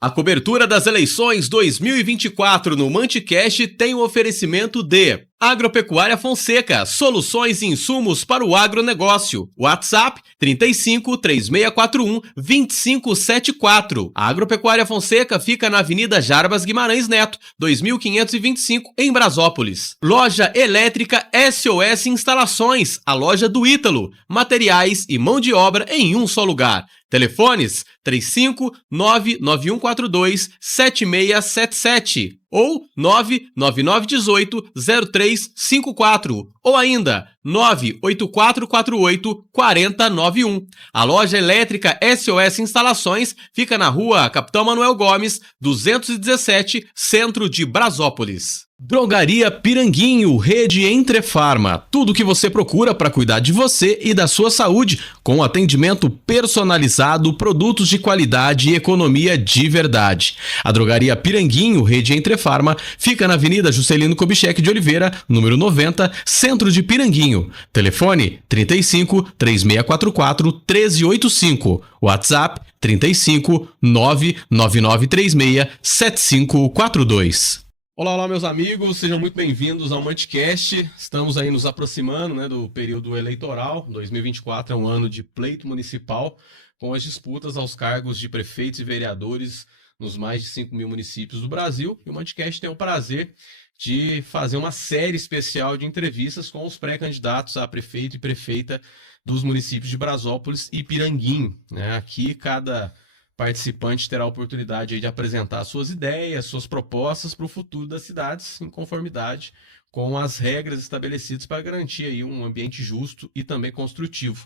A cobertura das eleições 2024 no Manticast tem o oferecimento de Agropecuária Fonseca, soluções e insumos para o agronegócio. WhatsApp 35 3641 2574. A Agropecuária Fonseca fica na Avenida Jarbas Guimarães Neto, 2525, em Brasópolis. Loja Elétrica SOS Instalações, a loja do Ítalo. Materiais e mão de obra em um só lugar. Telefones 35-99142-7677 ou 99918-0354 ou ainda 98448-4091. A loja elétrica SOS Instalações fica na rua Capitão Manuel Gomes, 217, centro de Brasópolis. Drogaria Piranguinho, rede Entrefarma. Tudo o que você procura para cuidar de você e da sua saúde, com atendimento personalizado, produtos de qualidade e economia de verdade. A Drogaria Piranguinho, rede Entrefarma, fica na Avenida Juscelino Kubitschek de Oliveira, número 90, centro de Piranguinho. Telefone 35 3644 1385. WhatsApp 35 99936 7542. Olá, meus amigos, sejam muito bem-vindos ao Manticast. Estamos aí nos aproximando, do período eleitoral. 2024 é um ano de pleito municipal, com as disputas aos cargos de prefeitos e vereadores nos mais de 5 mil municípios do Brasil. E o Manticast tem o prazer de fazer uma série especial de entrevistas com os pré-candidatos a prefeito e prefeita dos municípios de Brasópolis e Piranguinho. Aqui, cada participante terá a oportunidade de apresentar suas ideias, suas propostas para o futuro das cidades, em conformidade com as regras estabelecidas para garantir aí um ambiente justo e também construtivo.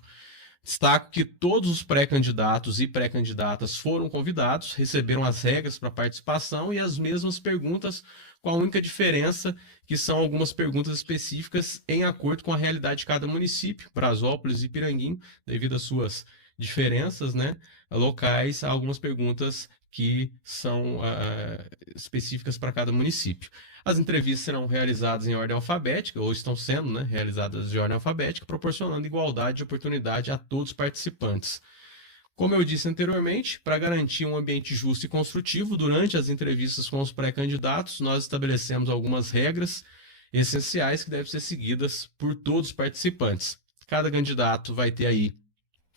Destaco que todos os pré-candidatos e pré-candidatas foram convidados, receberam as regras para participação e as mesmas perguntas, com a única diferença que são algumas perguntas específicas em acordo com a realidade de cada município, Brasópolis e Piranguinho, devido às suas diferenças, locais, há algumas perguntas que são específicas para cada município. As entrevistas serão realizadas em ordem alfabética, ou estão sendo realizadas de ordem alfabética, proporcionando igualdade de oportunidade a todos os participantes. Como eu disse anteriormente, para garantir um ambiente justo e construtivo, durante as entrevistas com os pré-candidatos, nós estabelecemos algumas regras essenciais que devem ser seguidas por todos os participantes. Cada candidato vai ter aí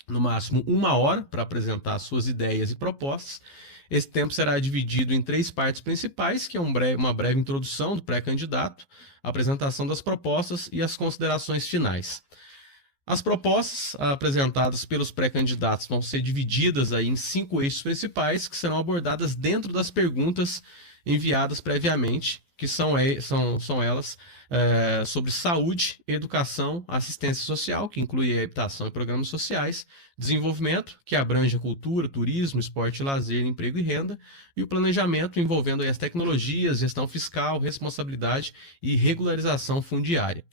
no máximo 1 hora para apresentar suas ideias e propostas. Esse tempo será dividido em 3 partes principais, que é uma breve introdução do pré-candidato, a apresentação das propostas e as considerações finais. As propostas apresentadas pelos pré-candidatos vão ser divididas aí em 5 eixos principais, que serão abordadas dentro das perguntas enviadas previamente, que são elas sobre saúde, educação, assistência social, que inclui a habitação e programas sociais, desenvolvimento, que abrange a cultura, turismo, esporte e lazer, emprego e renda, e o planejamento envolvendo as tecnologias, gestão fiscal, responsabilidade e regularização fundiária.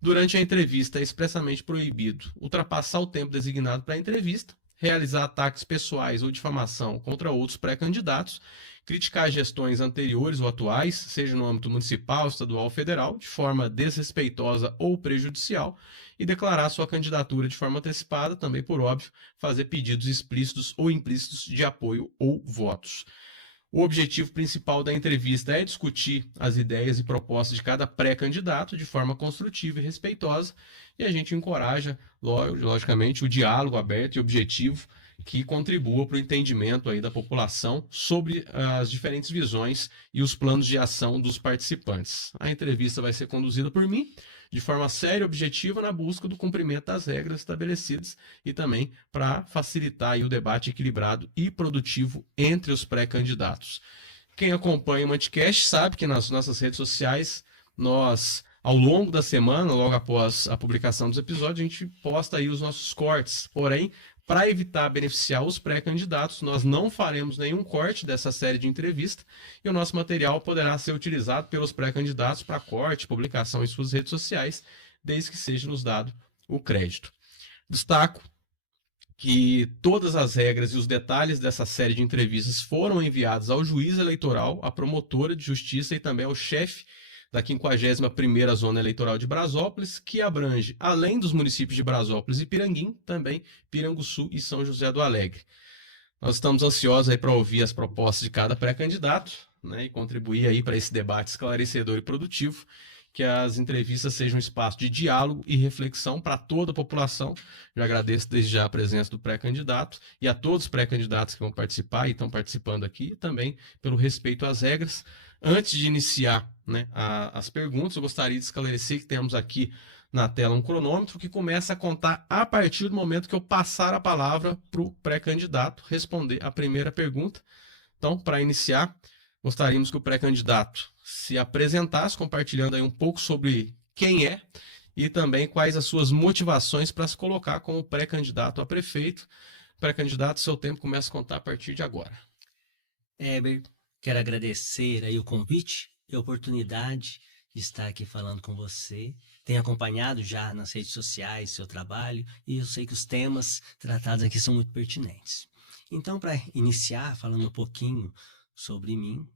Durante a entrevista é expressamente proibido ultrapassar o tempo designado para a entrevista, realizar ataques pessoais ou difamação contra outros pré-candidatos, criticar gestões anteriores ou atuais, seja no âmbito municipal, estadual ou federal, de forma desrespeitosa ou prejudicial, e declarar sua candidatura de forma antecipada, também por óbvio, fazer pedidos explícitos ou implícitos de apoio ou votos. O objetivo principal da entrevista é discutir as ideias e propostas de cada pré-candidato de forma construtiva e respeitosa, e a gente encoraja, logicamente, o diálogo aberto e objetivo que contribua para o entendimento aí da população sobre as diferentes visões e os planos de ação dos participantes. A entrevista vai ser conduzida por mim, de forma séria e objetiva, na busca do cumprimento das regras estabelecidas e também para facilitar aí o debate equilibrado e produtivo entre os pré-candidatos. Quem acompanha o Manticast sabe que nas nossas redes sociais, nós, ao longo da semana, logo após a publicação dos episódios, a gente posta aí os nossos cortes. Porém, para evitar beneficiar os pré-candidatos, nós não faremos nenhum corte dessa série de entrevista e o nosso material poderá ser utilizado pelos pré-candidatos para corte, publicação em suas redes sociais, desde que seja nos dado o crédito. Destaco que todas as regras e os detalhes dessa série de entrevistas foram enviados ao juiz eleitoral, à promotora de justiça e também ao chefe da 51ª Zona Eleitoral de Brasópolis, que abrange, além dos municípios de Brasópolis e Piranguinho, também Piranguçu e São José do Alegre. Nós estamos ansiosos aí para ouvir as propostas de cada pré-candidato, né, e contribuir aí para esse debate esclarecedor e produtivo, que as entrevistas sejam um espaço de diálogo e reflexão para toda a população. Eu agradeço desde já a presença do pré-candidato e a todos os pré-candidatos que vão participar e estão participando aqui, e também pelo respeito às regras. Antes de iniciar, né, as perguntas, eu gostaria de esclarecer que temos aqui na tela um cronômetro que começa a contar a partir do momento que eu passar a palavra para o pré-candidato responder a primeira pergunta. Então, para iniciar, gostaríamos que o pré-candidato se apresentasse, compartilhando aí um pouco sobre quem é e também quais as suas motivações para se colocar como pré-candidato a prefeito. Pré-candidato, seu tempo começa a contar a partir de agora. Heber, quero agradecer aí o convite e a oportunidade de estar aqui falando com você. Tenho acompanhado já nas redes sociais seu trabalho e eu sei que os temas tratados aqui são muito pertinentes. Então, para iniciar falando um pouquinho sobre mim,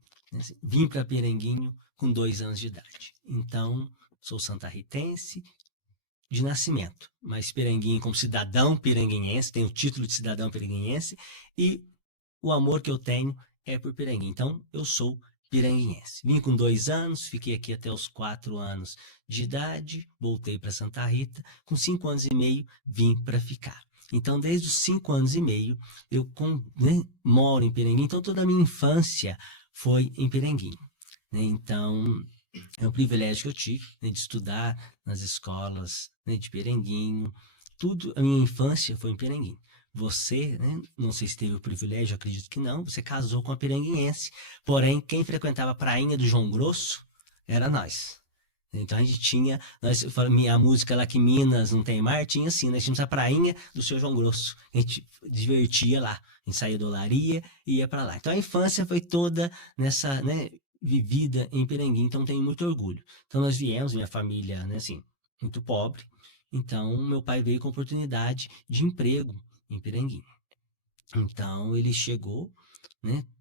vim para Piranguinho com 2 anos de idade. Então, sou santarritense de nascimento, mas Piranguinho como cidadão piranguense, tenho o título de cidadão piranguense e o amor que eu tenho é por Piranguinho. Então, eu sou piranguense. Vim com 2 anos, fiquei aqui até os 4 anos de idade, voltei para Santa Rita, com 5 anos e meio vim para ficar. Então, desde os 5 anos e meio, eu moro em Piranguinho, então toda a minha infância foi em Piranguinho. Então, é um privilégio que eu tive de estudar nas escolas de Piranguinho. Tudo, a minha infância foi em Piranguinho. Você, não sei se teve o privilégio, acredito que não, você casou com a piranguense, porém, quem frequentava a prainha do João Grosso era nós. Então a gente tinha, a música lá que Minas não tem mar, tinha assim, nós tínhamos a prainha do seu João Grosso, a gente divertia lá, a gente saía da olaria e ia para lá. Então a infância foi toda nessa, vivida em Piranguinho, então tenho muito orgulho. Então nós viemos, minha família, assim, muito pobre, então meu pai veio com oportunidade de emprego em Piranguinho. Então ele chegou,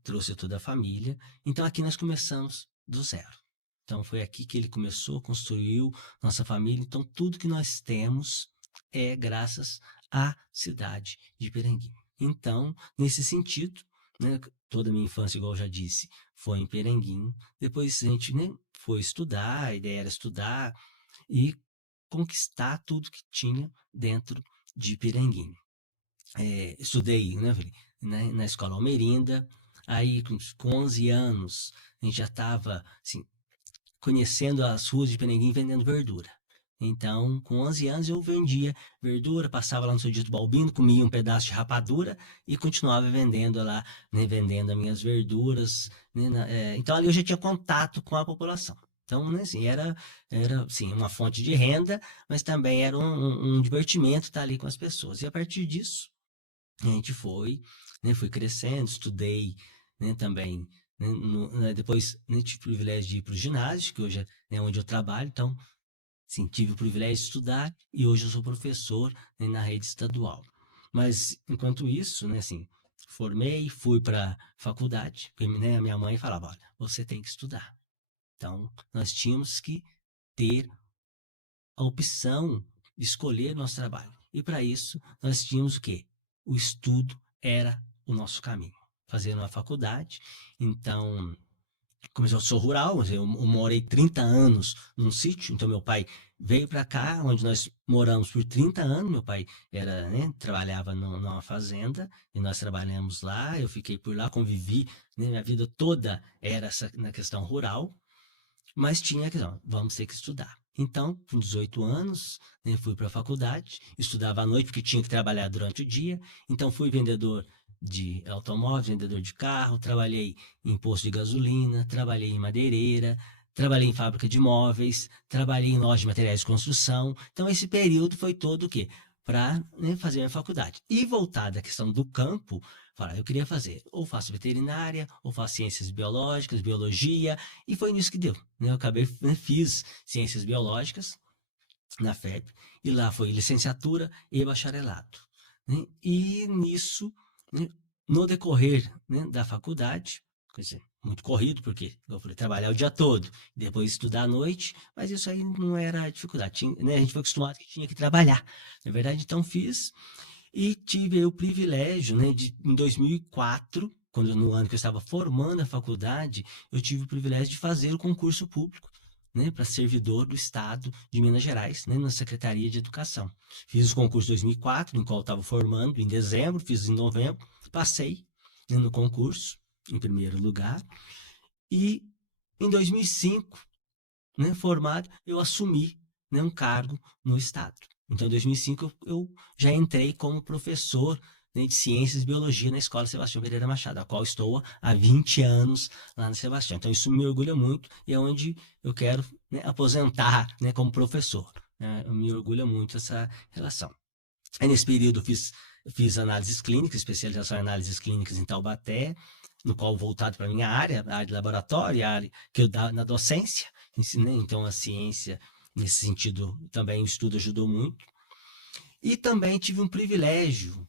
trouxe toda a família, então aqui nós começamos do zero. Então foi aqui que ele começou, construiu nossa família. Então tudo que nós temos é graças à cidade de Piranguinho. Então, nesse sentido, toda a minha infância, igual eu já disse, foi em Piranguinho. Depois a gente foi estudar, a ideia era estudar e conquistar tudo que tinha dentro de Piranguinho. Estudei na escola Almerinda, aí com 11 anos a gente já estava assim, conhecendo as ruas de Piranguinho vendendo verdura. Então, com 11 anos eu vendia verdura, passava lá no seu dito Balbino, comia um pedaço de rapadura e continuava vendendo lá, vendendo as minhas verduras. Então ali eu já tinha contato com a população. Então, assim, era assim, uma fonte de renda, mas também era um divertimento estar ali com as pessoas. E a partir disso, a gente fui crescendo, estudei também. Depois tive o privilégio de ir para o ginásio, que hoje é onde eu trabalho, então sim, tive o privilégio de estudar e hoje eu sou professor na rede estadual. Mas enquanto isso, assim, formei, fui para a faculdade, porque a minha mãe falava, olha, você tem que estudar. Então, nós tínhamos que ter a opção de escolher nosso trabalho. E para isso, nós tínhamos o quê? O estudo era o nosso caminho. Fazer uma faculdade, então, como eu sou rural, eu morei 30 anos num sítio, então meu pai veio para cá, onde nós moramos por 30 anos, meu pai trabalhava numa fazenda, e nós trabalhamos lá, eu fiquei por lá, convivi, minha vida toda era na questão rural, mas tinha a questão, vamos ter que estudar. Então, com 18 anos, fui para a faculdade, estudava à noite, porque tinha que trabalhar durante o dia, então fui vendedor de automóveis, vendedor de carro, trabalhei em posto de gasolina, trabalhei em madeireira, trabalhei em fábrica de móveis, trabalhei em loja de materiais de construção. Então, esse período foi todo o quê? Para fazer minha faculdade. E voltar da questão do campo, falar, eu queria fazer, ou faço veterinária, ou faço ciências biológicas, biologia, e foi nisso que deu. Eu acabei, fiz ciências biológicas na FEB, e lá foi licenciatura e bacharelado. E nisso, no decorrer da faculdade, quer dizer, muito corrido, porque eu falei, trabalhar o dia todo, depois estudar à noite, mas isso aí não era dificuldade. A gente foi acostumado que tinha que trabalhar. Na verdade, então fiz. E tive o privilégio, né, em 2004, no ano que eu estava formando a faculdade, eu tive o privilégio de fazer o concurso público, né, para servidor do Estado de Minas Gerais, né, na Secretaria de Educação. Fiz o concurso em 2004, no qual eu estava formando em dezembro, fiz em novembro, passei, né, no concurso, em primeiro lugar, e em 2005, né, formado, eu assumi, né, um cargo no Estado. Então, em 2005, eu já entrei como professor, né, de Ciências e Biologia na Escola Sebastião Pereira Machado, a qual estou há 20 anos lá na Sebastião. Então, isso me orgulha muito e é onde eu quero, né, aposentar, né, como professor. Me orgulha muito essa relação. Aí, nesse período, eu fiz análises clínicas, especialização em análises clínicas em Taubaté, no qual voltado para a minha área, a área de laboratório, a área que eu dou na docência, ensinei, então a ciência, nesse sentido, também o estudo ajudou muito. E também tive um privilégio,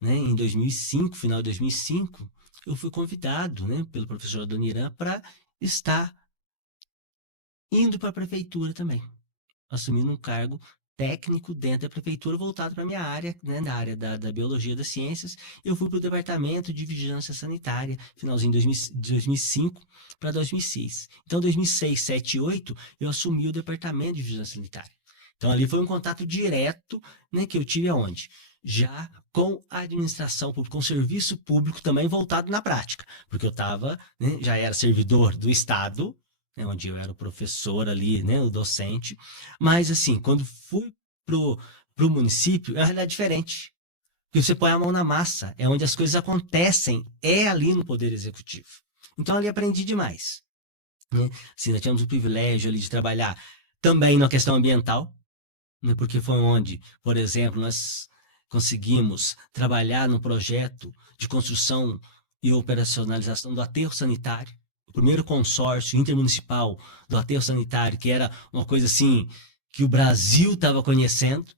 né, em 2005, final de 2005, eu fui convidado, né, pelo professor Adoniran para estar indo para a prefeitura também, assumindo um cargo técnico dentro da prefeitura voltado para a minha área, né, na área da biologia das ciências. Eu fui para o departamento de vigilância sanitária, finalzinho de 2005 para 2006. Então, 2006, 2007 e 2008, eu assumi o departamento de vigilância sanitária. Então, ali foi um contato direto, né, que eu tive aonde? Já com a administração pública, com o serviço público também voltado na prática, porque eu estava, né, já era servidor do Estado, né, onde eu era o professor ali, né, o docente, mas assim, quando fui pro município, é uma realidade diferente, porque você põe a mão na massa, é onde as coisas acontecem, é ali no Poder Executivo. Então ali aprendi demais, né? Assim, nós tínhamos o privilégio ali de trabalhar também na questão ambiental, né, porque foi onde, por exemplo, nós conseguimos trabalhar no projeto de construção e operacionalização do aterro sanitário, o primeiro consórcio intermunicipal do aterro sanitário, que era uma coisa assim que o Brasil estava conhecendo.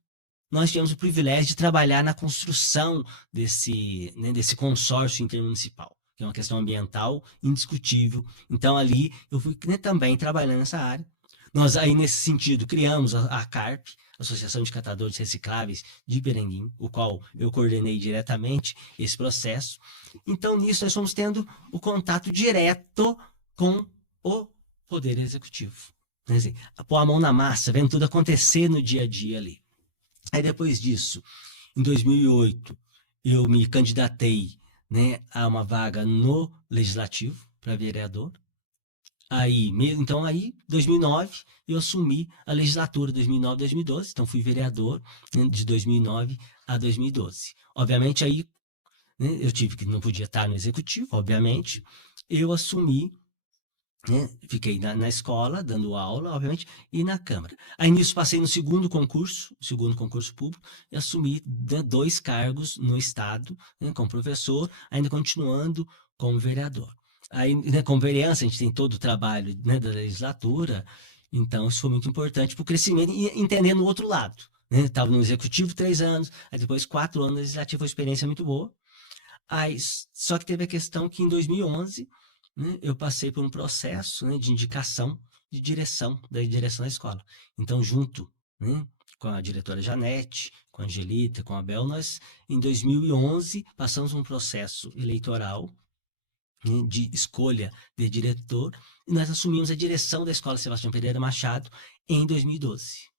Nós tivemos o privilégio de trabalhar na construção desse, né, desse consórcio intermunicipal, que é uma questão ambiental indiscutível. Então ali eu fui, né, também trabalhando nessa área. Nós aí nesse sentido criamos a CARP, Associação de Catadores Recicláveis de Peranguinho, o qual eu coordenei diretamente esse processo. Então, nisso, nós fomos tendo o contato direto com o Poder Executivo. Quer dizer, pôr a mão na massa, vendo tudo acontecer no dia a dia ali. Aí, depois disso, em 2008, eu me candidatei, né, a uma vaga no Legislativo para vereador. Então, 2009, eu assumi a legislatura 2009-2012, então fui vereador, né, de 2009 a 2012. Obviamente, aí, né, eu tive que não podia estar no executivo, obviamente, eu assumi, né, fiquei na escola, dando aula, obviamente, e na Câmara. Aí nisso passei no segundo concurso público, e assumi, né, 2 cargos no Estado, né, como professor, ainda continuando como vereador. Aí, né, como vereança, a gente tem todo o trabalho, né, da legislatura, então isso foi muito importante para o crescimento e entendendo o outro lado. Estava, né, no executivo 3 anos, aí depois 4 anos no legislativo, foi uma experiência muito boa. Aí, só que teve a questão que em 2011, né, eu passei por um processo, né, de indicação de direção da escola. Então, junto, né, com a diretora Janete, com a Angelita, com a Bel, nós, em 2011, passamos um processo eleitoral, né, de escolha de diretor, e nós assumimos a direção da Escola Sebastião Pereira Machado em 2012.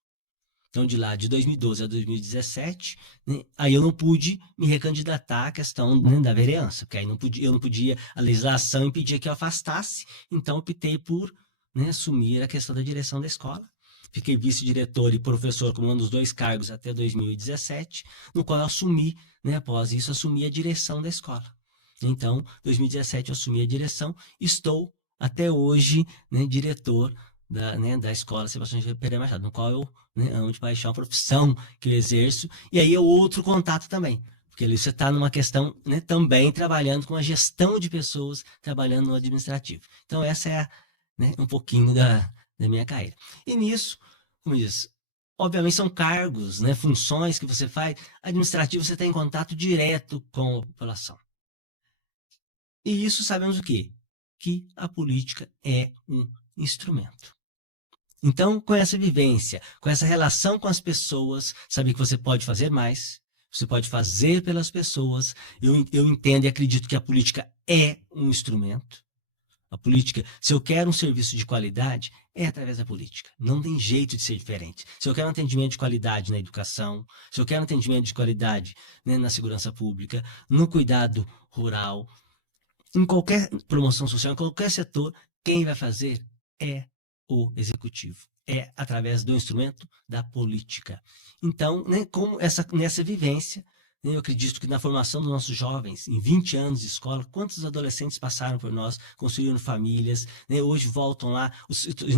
Então, de lá, de 2012 a 2017, né, aí eu não pude me recandidatar à questão, né, da vereança, porque aí eu não podia, a legislação impedia que eu afastasse, então optei por, né, assumir a questão da direção da escola. Fiquei vice-diretor e professor comandando os 2 cargos até 2017, no qual eu assumi, né, após isso, assumi a direção da escola. Então, 2017 eu assumi a direção, estou até hoje, né, diretor da Escola Sebastião Pereira Machado, no qual eu, né, amo de paixão a profissão que eu exerço, e aí é outro contato também, porque ali você está numa questão, né, também trabalhando com a gestão de pessoas, trabalhando no administrativo. Então, essa é, né, um pouquinho da minha carreira. E nisso, como diz, obviamente são cargos, né, funções que você faz, administrativo você está em contato direto com a população. E isso sabemos o quê? Que a política é um instrumento. Então, com essa vivência, com essa relação com as pessoas, saber que você pode fazer mais, você pode fazer pelas pessoas. Eu entendo e acredito que a política é um instrumento. A política, se eu quero um serviço de qualidade, é através da política. Não tem jeito de ser diferente. Se eu quero um atendimento de qualidade na educação, se eu quero um atendimento de qualidade, né, na segurança pública, no cuidado rural, em qualquer promoção social, em qualquer setor, quem vai fazer é o executivo. É através do instrumento da política. Então, né, nessa vivência, né, eu acredito que na formação dos nossos jovens, em 20 anos de escola, quantos adolescentes passaram por nós, construíram famílias, né, hoje voltam lá,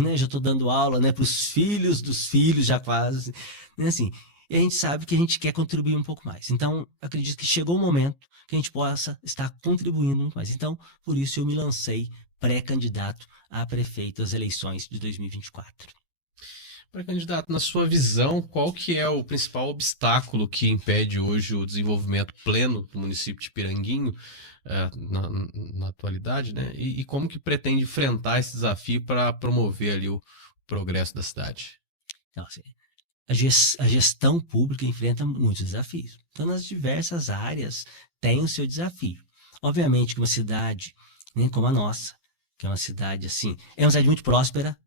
né, já estou dando aula, né, para os filhos dos filhos, já quase, né, assim, e a gente sabe que a gente quer contribuir um pouco mais. Então, acredito que chegou o momento que a gente possa estar contribuindo muito mais. Então, por isso eu me lancei pré-candidato a prefeito às eleições de 2024. Pré-candidato, na sua visão, qual que é o principal obstáculo que impede hoje o desenvolvimento pleno do município de Piranguinho, na atualidade, né? E como que pretende enfrentar esse desafio para promover ali o progresso da cidade? Então, assim, a gestão pública enfrenta muitos desafios. Então, nas diversas áreas, tem o seu desafio. Obviamente que uma cidade, né, como a nossa, que é uma cidade assim, é uma cidade muito próspera,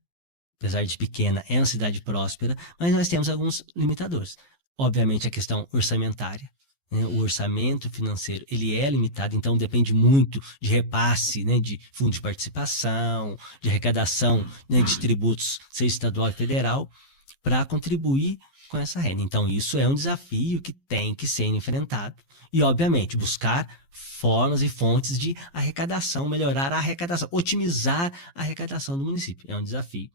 apesar de pequena, é uma cidade próspera, mas nós temos alguns limitadores. Obviamente a questão orçamentária, né, o orçamento financeiro, ele é limitado, então depende muito de repasse, né, de fundo de participação, de arrecadação, né, de tributos, seja estadual e federal, para contribuir com essa renda. Então, isso é um desafio que tem que ser enfrentado. E, obviamente, buscar formas e fontes de arrecadação, melhorar a arrecadação, otimizar a arrecadação do município. É um desafio.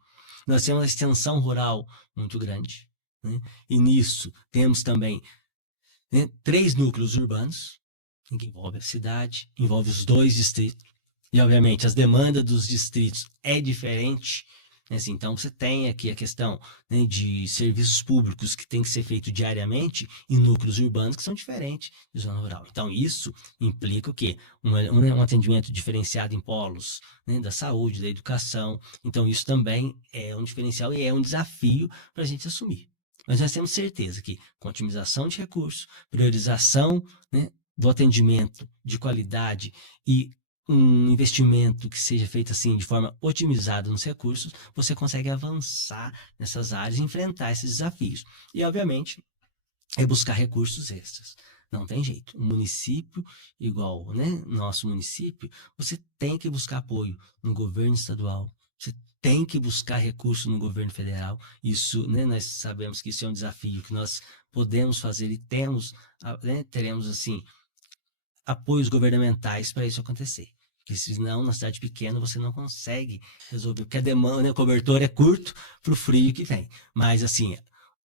Nós temos uma extensão rural muito grande, né? E nisso temos também, né, 3 núcleos urbanos, que envolve a cidade, envolve os 2 distritos. E, obviamente, as demandas dos distritos é diferente. Assim, então, você tem aqui a questão, né, de serviços públicos que tem que ser feito diariamente em núcleos urbanos que são diferentes de zona rural. Então, isso implica o quê? Um atendimento diferenciado em polos, né, da saúde, da educação. Então, isso também é um diferencial e é um desafio para a gente assumir. Mas nós temos certeza que com otimização de recursos, priorização, né, do atendimento de qualidade e um investimento que seja feito assim de forma otimizada nos recursos, você consegue avançar nessas áreas e enfrentar esses desafios. E, obviamente, é buscar recursos extras. Não tem jeito. Um município igual, né, nosso município, você tem que buscar apoio no governo estadual, você tem que buscar recurso no governo federal. Isso, né, nós sabemos que isso é um desafio que nós podemos fazer e temos, né, teremos assim apoios governamentais para isso acontecer. Porque senão, na cidade pequena, você não consegue resolver, porque a demanda, né, o cobertor é curto para o frio que vem. Mas, assim,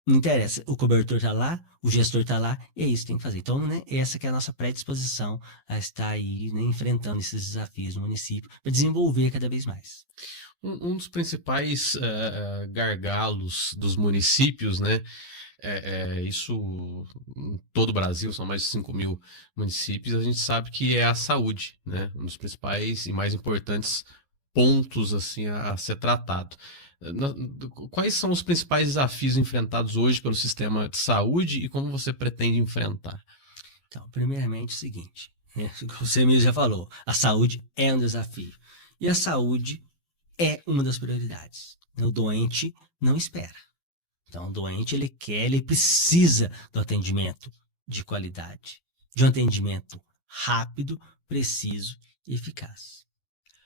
não interessa, o cobertor está lá, o gestor está lá, e é isso que tem que fazer. Então, né, essa que é a nossa predisposição a estar aí, né, enfrentando esses desafios no município, para desenvolver cada vez mais. Um dos principais gargalos dos municípios, né? Isso em todo o Brasil, são mais de 5 mil municípios, a gente sabe que é a saúde, né? Um dos principais e mais importantes pontos assim a ser tratado. Quais são os principais desafios enfrentados hoje pelo sistema de saúde e como você pretende enfrentar? Então, primeiramente, o seguinte, né, você mesmo já falou, a saúde é um desafio. E a saúde é uma das prioridades. O doente não espera. Então, o doente, ele quer, ele precisa do atendimento de qualidade, de um atendimento rápido, preciso e eficaz.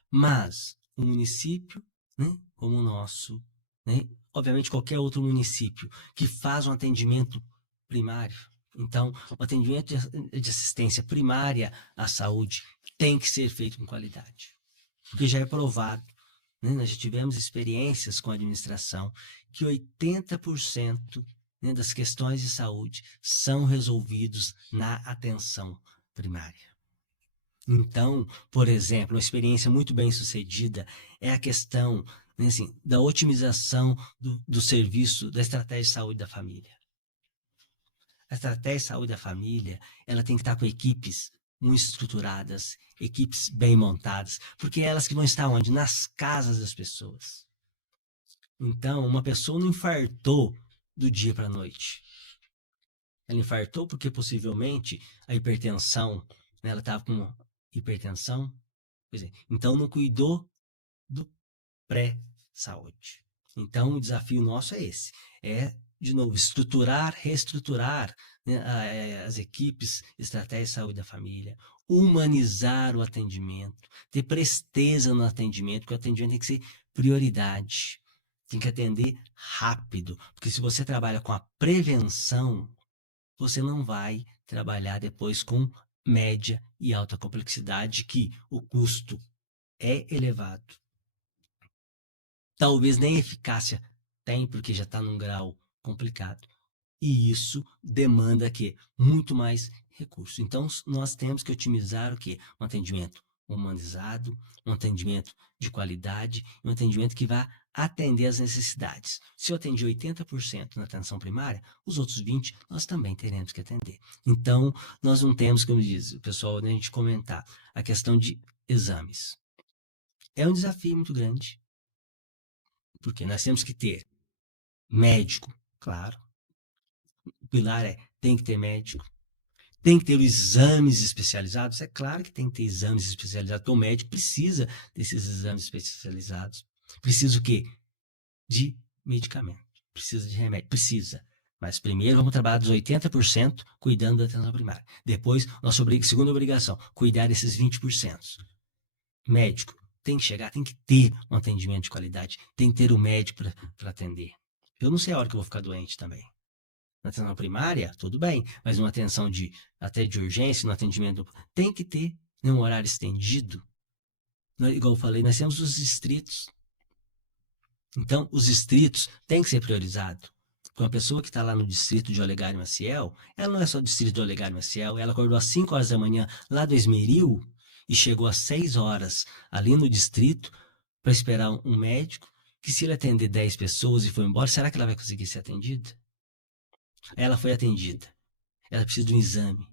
Mas um município, né, como o nosso, né, obviamente qualquer outro município que faz um atendimento primário, então o atendimento de assistência primária à saúde tem que ser feito com qualidade. Porque já é provado, né, nós já tivemos experiências com a administração que 80%, né, das questões de saúde são resolvidos na atenção primária. Então, por exemplo, uma experiência muito bem sucedida é a questão, né, assim, da otimização do serviço da estratégia de saúde da família. A estratégia de saúde da família, ela tem que estar com equipes muito estruturadas, equipes bem montadas, porque é elas que vão estar onde? Nas casas das pessoas. Então, uma pessoa não infartou do dia para a noite. Ela infartou porque possivelmente a hipertensão, né, ela estava com hipertensão, pois é, então não cuidou do pré-saúde. Então, o desafio nosso é esse, de novo, estruturar, reestruturar, né, as equipes, estratégia de saúde da família, humanizar o atendimento, ter presteza no atendimento, porque o atendimento tem que ser prioridade, tem que atender rápido, porque se você trabalha com a prevenção, você não vai trabalhar depois com média e alta complexidade, que o custo é elevado. Talvez nem eficácia tem, porque já está num grau complicado. E isso demanda que muito mais recursos. Então, nós temos que otimizar o quê? Um atendimento humanizado, um atendimento de qualidade, um atendimento que vá atender às necessidades. Se eu atendi 80% na atenção primária, os outros 20% nós também teremos que atender. Então, nós não temos, como diz o pessoal, a gente comentar, a questão de exames. É um desafio muito grande, porque nós temos que ter médico, claro. O pilar tem que ter médico. Tem que ter os exames especializados. É claro que tem que ter exames especializados, porque o médico precisa desses exames especializados. Precisa o quê? De medicamento. Precisa de remédio. Precisa. Mas primeiro vamos trabalhar dos 80% cuidando da atenção primária. Depois, nossa segunda obrigação, cuidar desses 20%. Médico. Tem que chegar, tem que ter um atendimento de qualidade. Tem que ter o médico para atender. Eu não sei a hora que eu vou ficar doente também. Na atenção primária, tudo bem, mas uma atenção até de urgência, no atendimento, tem que ter um horário estendido. Igual eu falei, nós temos os distritos. Então, os distritos têm que ser priorizados. Porque uma pessoa que está lá no distrito de Olegário Maciel, ela não é só o distrito de Olegário Maciel, ela acordou às 5 horas da manhã lá do Esmeril e chegou às 6 horas ali no distrito para esperar um médico, que se ele atender 10 pessoas e for embora, será que ela vai conseguir ser atendida? Ela foi atendida. Ela precisa de um exame.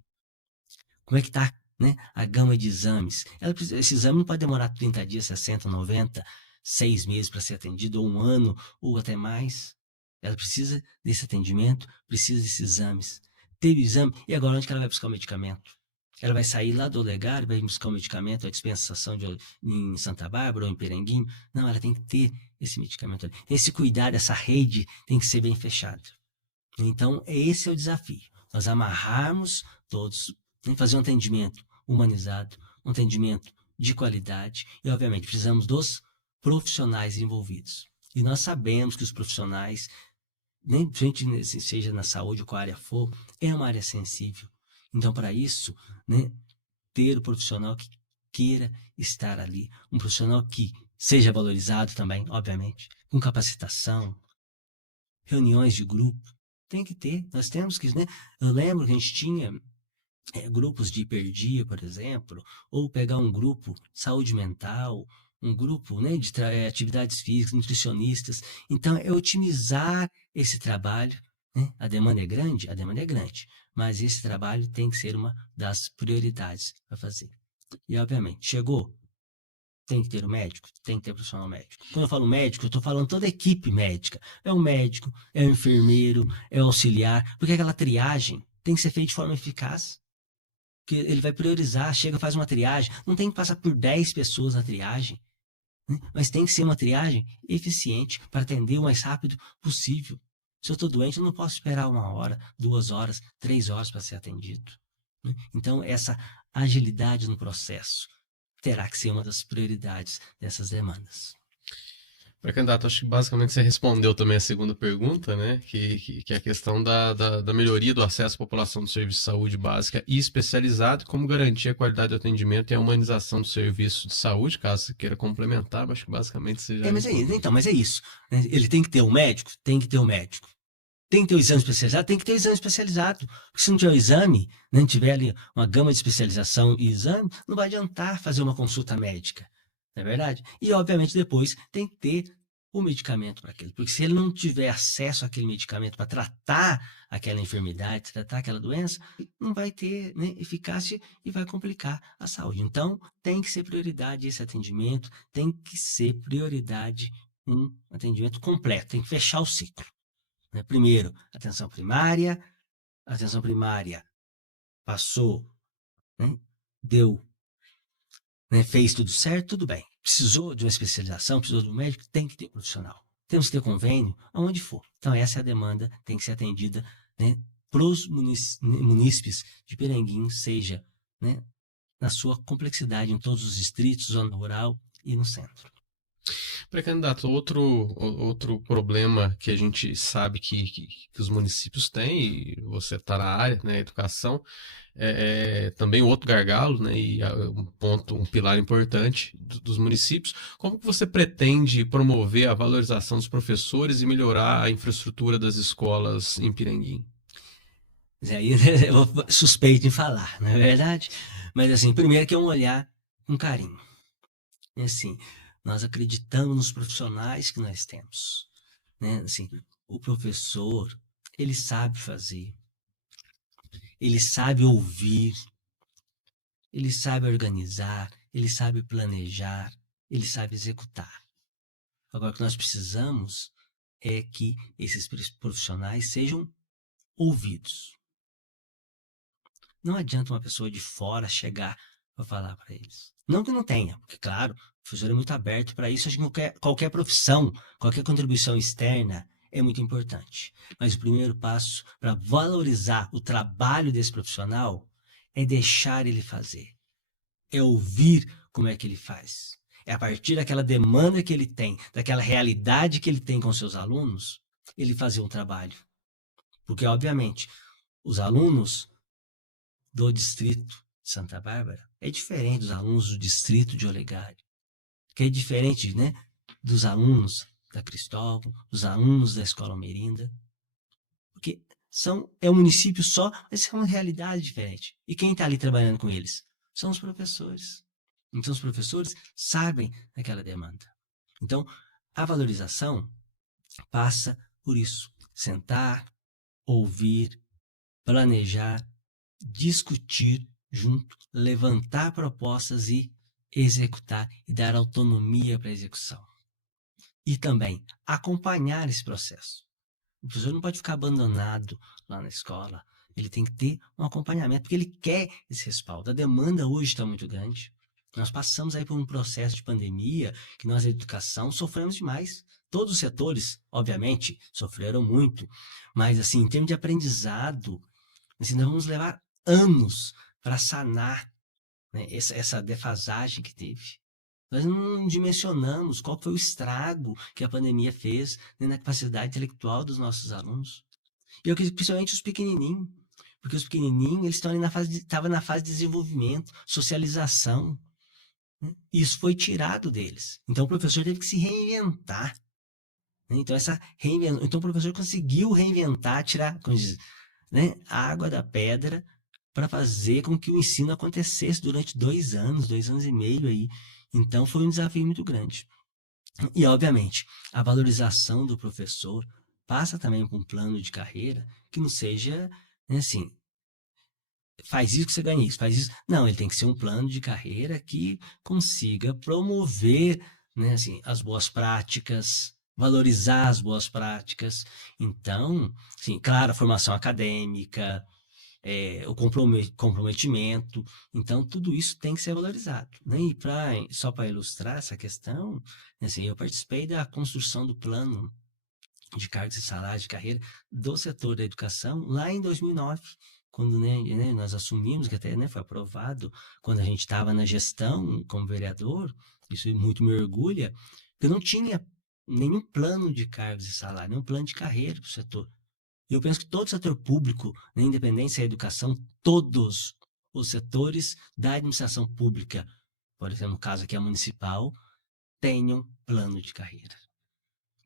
Como é que está, né, a gama de exames? Esse exame não pode demorar 30 dias, 60, 90, 6 meses para ser atendido, ou um ano, ou até mais. Ela precisa desse atendimento, precisa desses exames. Teve o exame, e agora onde que ela vai buscar o medicamento? Ela vai sair lá do Olegário, vai buscar o medicamento, a dispensação em Santa Bárbara ou em Peranguinho? Não, ela tem que ter esse medicamento ali. Esse cuidado, essa rede tem que ser bem fechada. Então, esse é o desafio. Nós amarrarmos todos, né, fazer um atendimento humanizado, um atendimento de qualidade e, obviamente, precisamos dos profissionais envolvidos. E nós sabemos que os profissionais, nem seja na saúde ou qual área for, é uma área sensível. Então, para isso, né, ter o profissional que queira estar ali, um profissional que seja valorizado também, obviamente, com capacitação, reuniões de grupo, tem que ter. Nós temos que, né? Eu lembro que a gente tinha grupos de hiperdia, por exemplo, ou pegar um grupo saúde mental, um grupo, né, de atividades físicas, nutricionistas. Então, é otimizar esse trabalho. Né? A demanda é grande? A demanda é grande. Mas esse trabalho tem que ser uma das prioridades para fazer. E, obviamente, chegou. Tem que ter o médico? Tem que ter o profissional médico. Quando eu falo médico, eu estou falando toda a equipe médica. É o médico, é o enfermeiro, é o auxiliar, porque aquela triagem tem que ser feita de forma eficaz. Porque ele vai priorizar, chega, faz uma triagem. Não tem que passar por 10 pessoas na triagem, né? Mas tem que ser uma triagem eficiente para atender o mais rápido possível. Se eu estou doente, eu não posso esperar 1 hora, 2 horas, 3 horas para ser atendido. Né? Então, essa agilidade no processo terá que ser uma das prioridades dessas demandas. Pré-candidato, acho que basicamente você respondeu também a segunda pergunta, né? Que é a questão da melhoria do acesso à população do serviço de saúde básica e especializado, como garantir a qualidade do atendimento e a humanização do serviço de saúde, caso você queira complementar, acho que basicamente você já mas é isso. Ele tem que ter um médico? Tem que ter um médico. Tem que ter o exame especializado? Tem que ter o exame especializado. Porque se não tiver o exame, né, não tiver ali uma gama de especialização e exame, não vai adiantar fazer uma consulta médica. Não é verdade? E, obviamente, depois tem que ter o medicamento para aquilo. Porque se ele não tiver acesso àquele medicamento para tratar aquela enfermidade, tratar aquela doença, não vai ter, né, eficácia e vai complicar a saúde. Então, tem que ser prioridade esse atendimento, tem que ser prioridade um atendimento completo, tem que fechar o ciclo. Primeiro, atenção primária, atenção primária, passou, né? Deu, né? Fez tudo certo, tudo bem. Precisou de uma especialização, precisou de um médico, tem que ter profissional. Temos que ter convênio aonde for. Então essa é a demanda, tem que ser atendida, né, para os munícipes de Piranguinho, seja, né, na sua complexidade em todos os distritos, zona rural e no centro. Pré-candidato, outro problema que a gente sabe que os municípios têm, e você está na área, né, educação, também outro gargalo, né, e um pilar importante dos municípios. Como que você pretende promover a valorização dos professores e melhorar a infraestrutura das escolas em Piranguinho? Aí eu suspeito em falar, não é verdade? Mas assim, primeiro que é um olhar com carinho. E, assim, nós acreditamos nos profissionais que nós temos, né? Assim, o professor, ele sabe fazer, ele sabe ouvir, ele sabe organizar, ele sabe planejar, ele sabe executar. Agora, o que nós precisamos é que esses profissionais sejam ouvidos. Não adianta uma pessoa de fora chegar para falar para eles. Não que não tenha, porque, claro, o professor é muito aberto para isso. Acho que qualquer profissão, qualquer contribuição externa é muito importante. Mas o primeiro passo para valorizar o trabalho desse profissional é deixar ele fazer. É ouvir como é que ele faz. É a partir daquela demanda que ele tem, daquela realidade que ele tem com seus alunos, ele fazer um trabalho. Porque, obviamente, os alunos do distrito de Santa Bárbara é diferente dos alunos do distrito de Olegário, que é diferente, né, dos alunos da Cristóvão, dos alunos da Escola Almerinda, porque é um município só, mas é uma realidade diferente. E quem está ali trabalhando com eles? São os professores. Então os professores sabem aquela demanda. Então a valorização passa por isso: sentar, ouvir, planejar, discutir junto, levantar propostas e executar e dar autonomia para a execução. E também acompanhar esse processo. O professor não pode ficar abandonado lá na escola. Ele tem que ter um acompanhamento, porque ele quer esse respaldo. A demanda hoje está muito grande. Nós passamos aí por um processo de pandemia que nós, da educação, sofremos demais. Todos os setores, obviamente, sofreram muito. Mas, assim, em termos de aprendizado, assim, nós vamos levar anos para sanar, né, essa defasagem que teve. Nós não dimensionamos qual foi o estrago que a pandemia fez, né, na capacidade intelectual dos nossos alunos. E eu acredito principalmente os pequenininhos, porque os pequenininhos eles estão ali estavam na fase de desenvolvimento, socialização, né? E isso foi tirado deles. Então o professor teve que se reinventar. Né? Então o professor conseguiu reinventar, tirar, como diz, né, a água da pedra para fazer com que o ensino acontecesse durante 2 anos, 2 anos e meio aí. Então foi um desafio muito grande. E, obviamente, a valorização do professor passa também por um plano de carreira que não seja, né, assim, faz isso que você ganha isso, faz isso. Não, ele tem que ser um plano de carreira que consiga promover, né, assim, as boas práticas, valorizar as boas práticas. Então, sim, claro, a formação acadêmica, o comprometimento. Então, tudo isso tem que ser valorizado. Né? E só para ilustrar essa questão, assim, eu participei da construção do plano de cargos e salários de carreira do setor da educação lá em 2009, quando né, nós assumimos, que até, né, foi aprovado, quando a gente estava na gestão como vereador. Isso muito me orgulha, porque eu não tinha nenhum plano de cargos e salários, nenhum plano de carreira para o setor. Eu penso que todo o setor público, na independência da educação, todos os setores da administração pública, por exemplo, no caso aqui a municipal, tenham plano de carreira.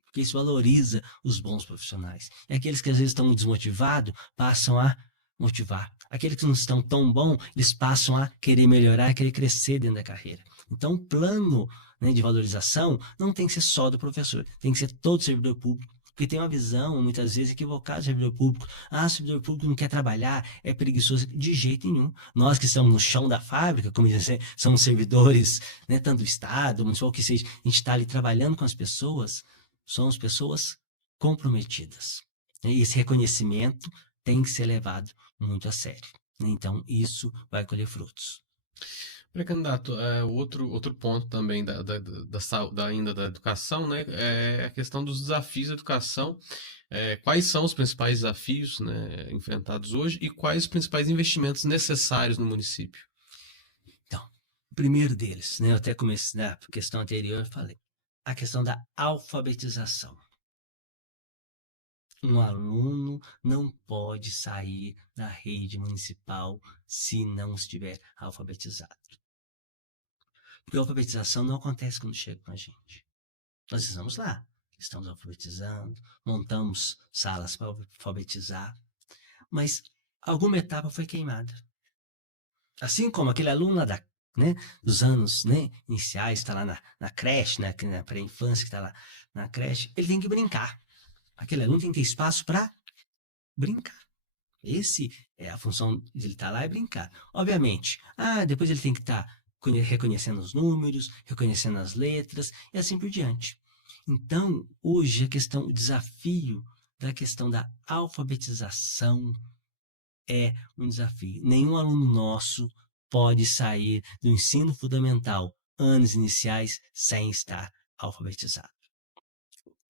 Porque isso valoriza os bons profissionais. E aqueles que às vezes estão desmotivados, passam a motivar. Aqueles que não estão tão bons, eles passam a querer melhorar, querer crescer dentro da carreira. Então, o plano, né, de valorização não tem que ser só do professor, tem que ser todo servidor público. Porque tem uma visão, muitas vezes, equivocada do servidor público. O servidor público não quer trabalhar, é preguiçoso. De jeito nenhum. Nós que estamos no chão da fábrica, como dizem, somos servidores, né, tanto do Estado, municipal, que seja, a gente está ali trabalhando com as pessoas, somos pessoas comprometidas. E esse reconhecimento tem que ser levado muito a sério. Então, isso vai colher frutos. Pré-candidato, outro ponto também ainda da educação, né, é a questão dos desafios da educação. Quais são os principais desafios, né, enfrentados hoje e quais os principais investimentos necessários no município? Então, o primeiro deles, né, eu até comecei na questão anterior, eu falei, a questão da alfabetização. Um aluno não pode sair da rede municipal se não estiver alfabetizado. Porque a alfabetização não acontece quando chega com a gente. Nós estamos lá, estamos alfabetizando, montamos salas para alfabetizar, mas alguma etapa foi queimada. Assim como aquele aluno lá dos anos, né, iniciais, está lá na creche, na pré-infância, que está lá na creche, ele tem que brincar. Aquele aluno tem que ter espaço para brincar. Esse é a função de ele estar lá, é brincar. Obviamente, depois ele tem que estar reconhecendo os números, reconhecendo as letras e assim por diante. Então, hoje o desafio da questão da alfabetização é um desafio. Nenhum aluno nosso pode sair do ensino fundamental, anos iniciais, sem estar alfabetizado.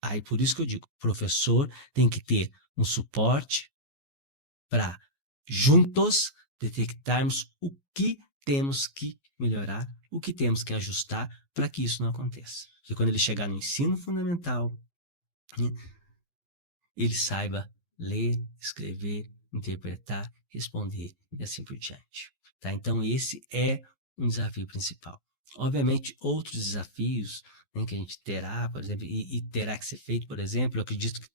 Aí por isso que eu digo, o professor tem que ter um suporte para juntos detectarmos o que temos que melhorar, o que temos que ajustar para que isso não aconteça. Porque quando ele chegar no ensino fundamental, ele saiba ler, escrever, interpretar, responder e assim por diante. Tá? Então esse é um desafio principal. Obviamente, outros desafios, né, que a gente terá, por exemplo, e terá que ser feito, por exemplo, eu acredito que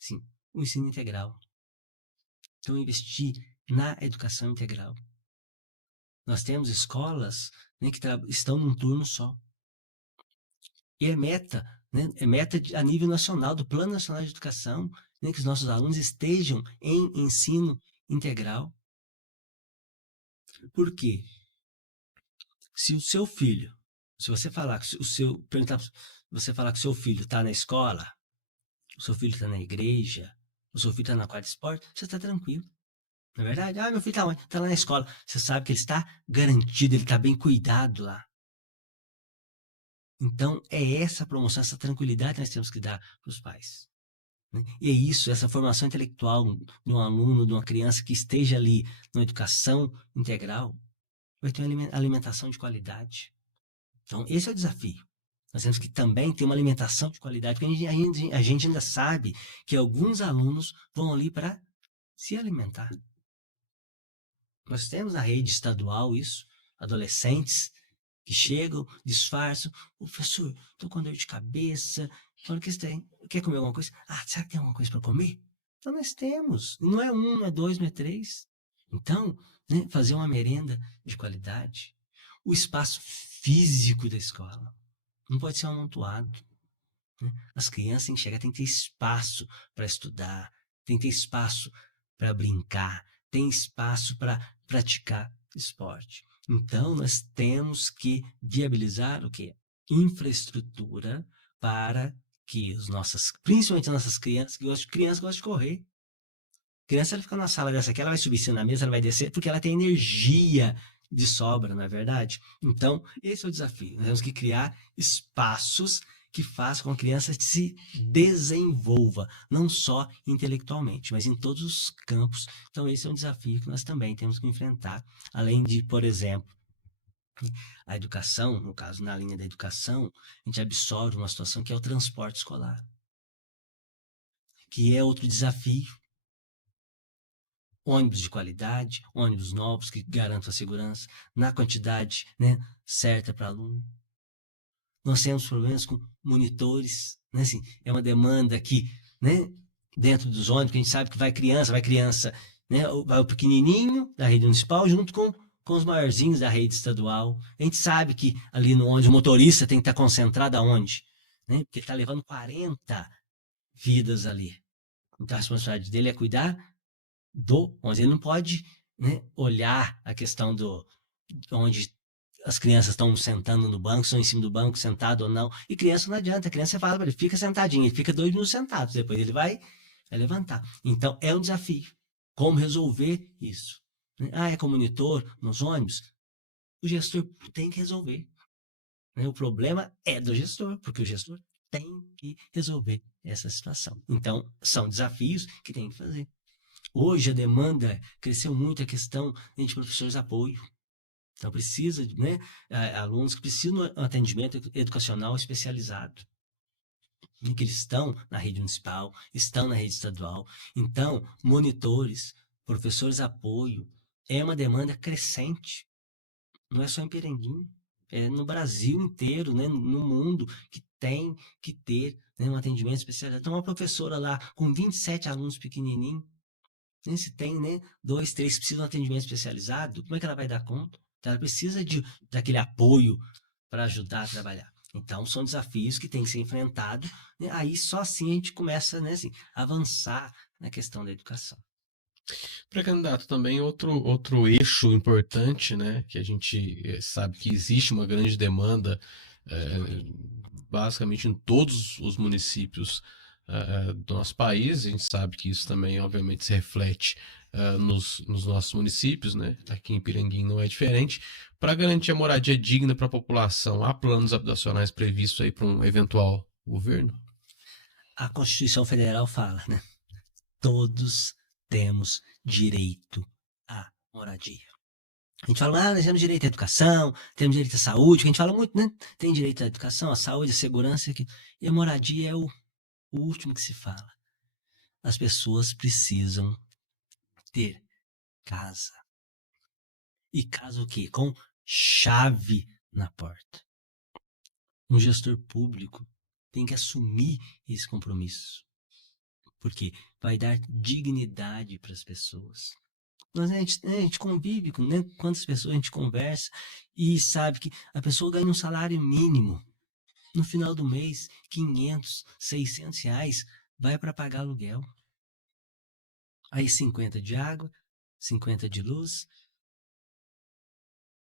sim, o ensino integral. Então, investir na educação integral. Nós temos escolas, né, que estão num turno só. E é meta, né, a nível nacional, do Plano Nacional de Educação, né, que os nossos alunos estejam em ensino integral. Por quê? Se o seu filho, se você falar que você falar que o seu filho está na escola, o seu filho está na igreja, o seu filho está na quadra de esporte, você está tranquilo. Não é verdade? Meu filho está lá na escola. Você sabe que ele está garantido, ele está bem cuidado lá. Então, é essa promoção, essa tranquilidade que nós temos que dar para os pais. Né? E é isso, essa formação intelectual de um aluno, de uma criança que esteja ali na educação integral, vai ter uma alimentação de qualidade. Então, esse é o desafio. Nós temos que também ter uma alimentação de qualidade, porque a gente ainda sabe que alguns alunos vão ali para se alimentar. Nós temos na rede estadual isso, adolescentes que chegam, disfarçam, professor, estou com dor de cabeça, fala, o que você tem? Quer comer alguma coisa? Será que tem alguma coisa para comer? Então nós temos, não é um, não é dois, não é três. Então, né, fazer uma merenda de qualidade. O espaço físico da escola não pode ser amontoado. Né? As crianças tem que ter espaço para estudar, tem que ter espaço para brincar, tem espaço para praticar esporte. Então, nós temos que viabilizar o quê? Infraestrutura para que principalmente as nossas crianças, gostam de correr. A criança, ela fica na sala dessa aqui, ela vai subir na mesa, ela vai descer, porque ela tem energia de sobra, não é verdade? Então, esse é o desafio. Nós temos que criar espaços que façam com que a criança se desenvolva, não só intelectualmente, mas em todos os campos. Então, esse é um desafio que nós também temos que enfrentar, além de, por exemplo, a educação, no caso, na linha da educação, a gente absorve uma situação que é o transporte escolar, que é outro desafio. Ônibus de qualidade, ônibus novos que garantam a segurança, na quantidade, né, certa para aluno. Nós temos problemas com monitores, né, assim, é uma demanda que, né, dentro dos ônibus, que a gente sabe que vai criança, né, vai o pequenininho da rede municipal junto com os maiorzinhos da rede estadual. A gente sabe que ali no ônibus o motorista tem que estar concentrado aonde? Né, porque ele está levando 40 vidas ali. Então a responsabilidade dele é cuidar onde ele não pode, né, olhar a questão onde as crianças estão sentando no banco, estão em cima do banco, sentado ou não. E criança não adianta, a criança fala para ele, fica sentadinho, ele fica 2 minutos sentado, depois ele vai levantar. Então, é um desafio. como resolver isso. Ah, é com monitor nos ônibus? O gestor tem que resolver. O problema é do gestor, porque o gestor tem que resolver essa situação. Então, são desafios que tem que fazer. Hoje a demanda cresceu muito a questão de professores de apoio. Então, precisa, né, alunos que precisam de um atendimento educacional especializado. Que eles estão na rede municipal, estão na rede estadual. Então, monitores, professores de apoio, é uma demanda crescente. Não é só em Piranguinho, é no Brasil inteiro, né, no mundo, que tem que ter, né, um atendimento especializado. Então, uma professora lá com 27 alunos pequenininhos, né, se tem, né, 2, 3 que precisam de um atendimento especializado, como é que ela vai dar conta? Então, ela precisa daquele apoio para ajudar a trabalhar. Então, são desafios que têm que ser enfrentados, né? Aí só assim a gente começa, né, assim, a avançar na questão da educação. Pré-candidato, também outro eixo importante, né, que a gente sabe que existe uma grande demanda, basicamente em todos os municípios do nosso país. A gente sabe que isso também, obviamente, se reflete nos nossos municípios, né? Aqui em Piranguinho não é diferente. Para garantir a moradia digna para a população, há planos habitacionais previstos aí para um eventual governo? A Constituição Federal fala, né? Todos temos direito à moradia. A gente fala, nós temos direito à educação, temos direito à saúde, que a gente fala muito, né? Tem direito à educação, à saúde, à segurança. E a moradia é o último que se fala. As pessoas precisam ter casa. E casa o quê? Com chave na porta. Um gestor público tem que assumir esse compromisso. Porque vai dar dignidade para as pessoas. A gente convive com, né, quantas pessoas a gente conversa e sabe que a pessoa ganha um salário mínimo. No final do mês, 500, 600 reais vai para pagar aluguel. Aí 50 de água, 50 de luz,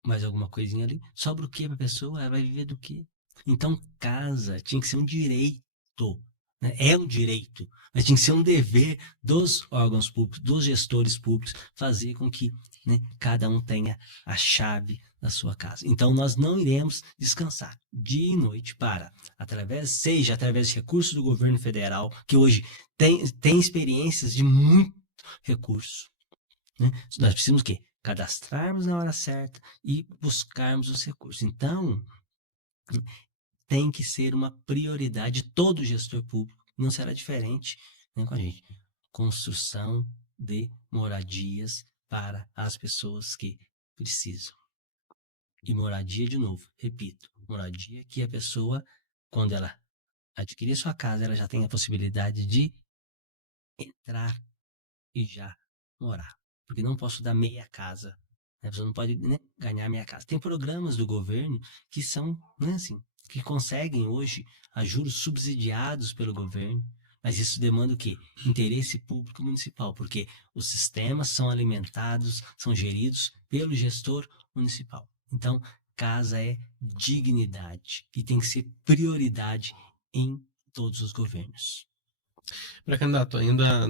mais alguma coisinha ali. Sobra o que para a pessoa? Ela vai viver do quê? Então, casa tinha que ser um direito. Né? É um direito, mas tinha que ser um dever dos órgãos públicos, dos gestores públicos, fazer com que, né, cada um tenha a chave da sua casa. Então, nós não iremos descansar dia e noite seja através de recursos do governo federal, que hoje tem experiências de muito recurso. Né? Nós precisamos o quê? Cadastrarmos na hora certa e buscarmos os recursos. Então, tem que ser uma prioridade de todo gestor público. Não será diferente, né, com a gente. Construção de moradias para as pessoas que precisam. E moradia, de novo, repito, moradia que a pessoa, quando ela adquirir sua casa, ela já tem a possibilidade de entrar e já morar. Porque não posso dar meia casa. A pessoa não pode, né, ganhar meia casa. Tem programas do governo que são, né, assim, que conseguem hoje a juros subsidiados pelo governo, mas isso demanda o quê? Interesse público municipal, porque os sistemas são alimentados, são geridos pelo gestor municipal. Então, casa é dignidade e tem que ser prioridade em todos os governos. Pré-candidato, ainda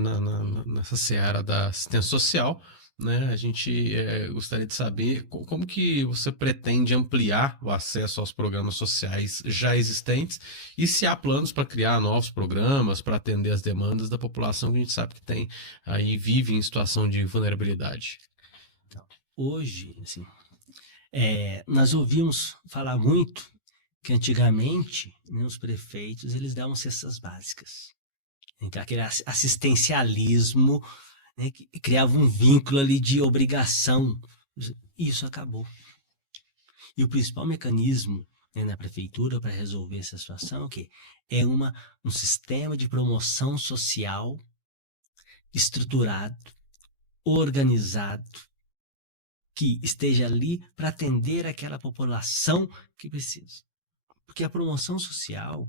nessa seara da assistência social, né, a gente gostaria de saber como que você pretende ampliar o acesso aos programas sociais já existentes e se há planos para criar novos programas para atender as demandas da população que a gente sabe que tem aí, vive em situação de vulnerabilidade. Então, hoje, assim, nós ouvimos falar muito que antigamente, né, os prefeitos eles davam cestas básicas. Então, aquele assistencialismo, né, que criava um vínculo ali de obrigação. Isso acabou. E o principal mecanismo, né, na prefeitura para resolver essa situação é um sistema de promoção social estruturado, organizado, que esteja ali para atender aquela população que precisa. Porque a promoção social,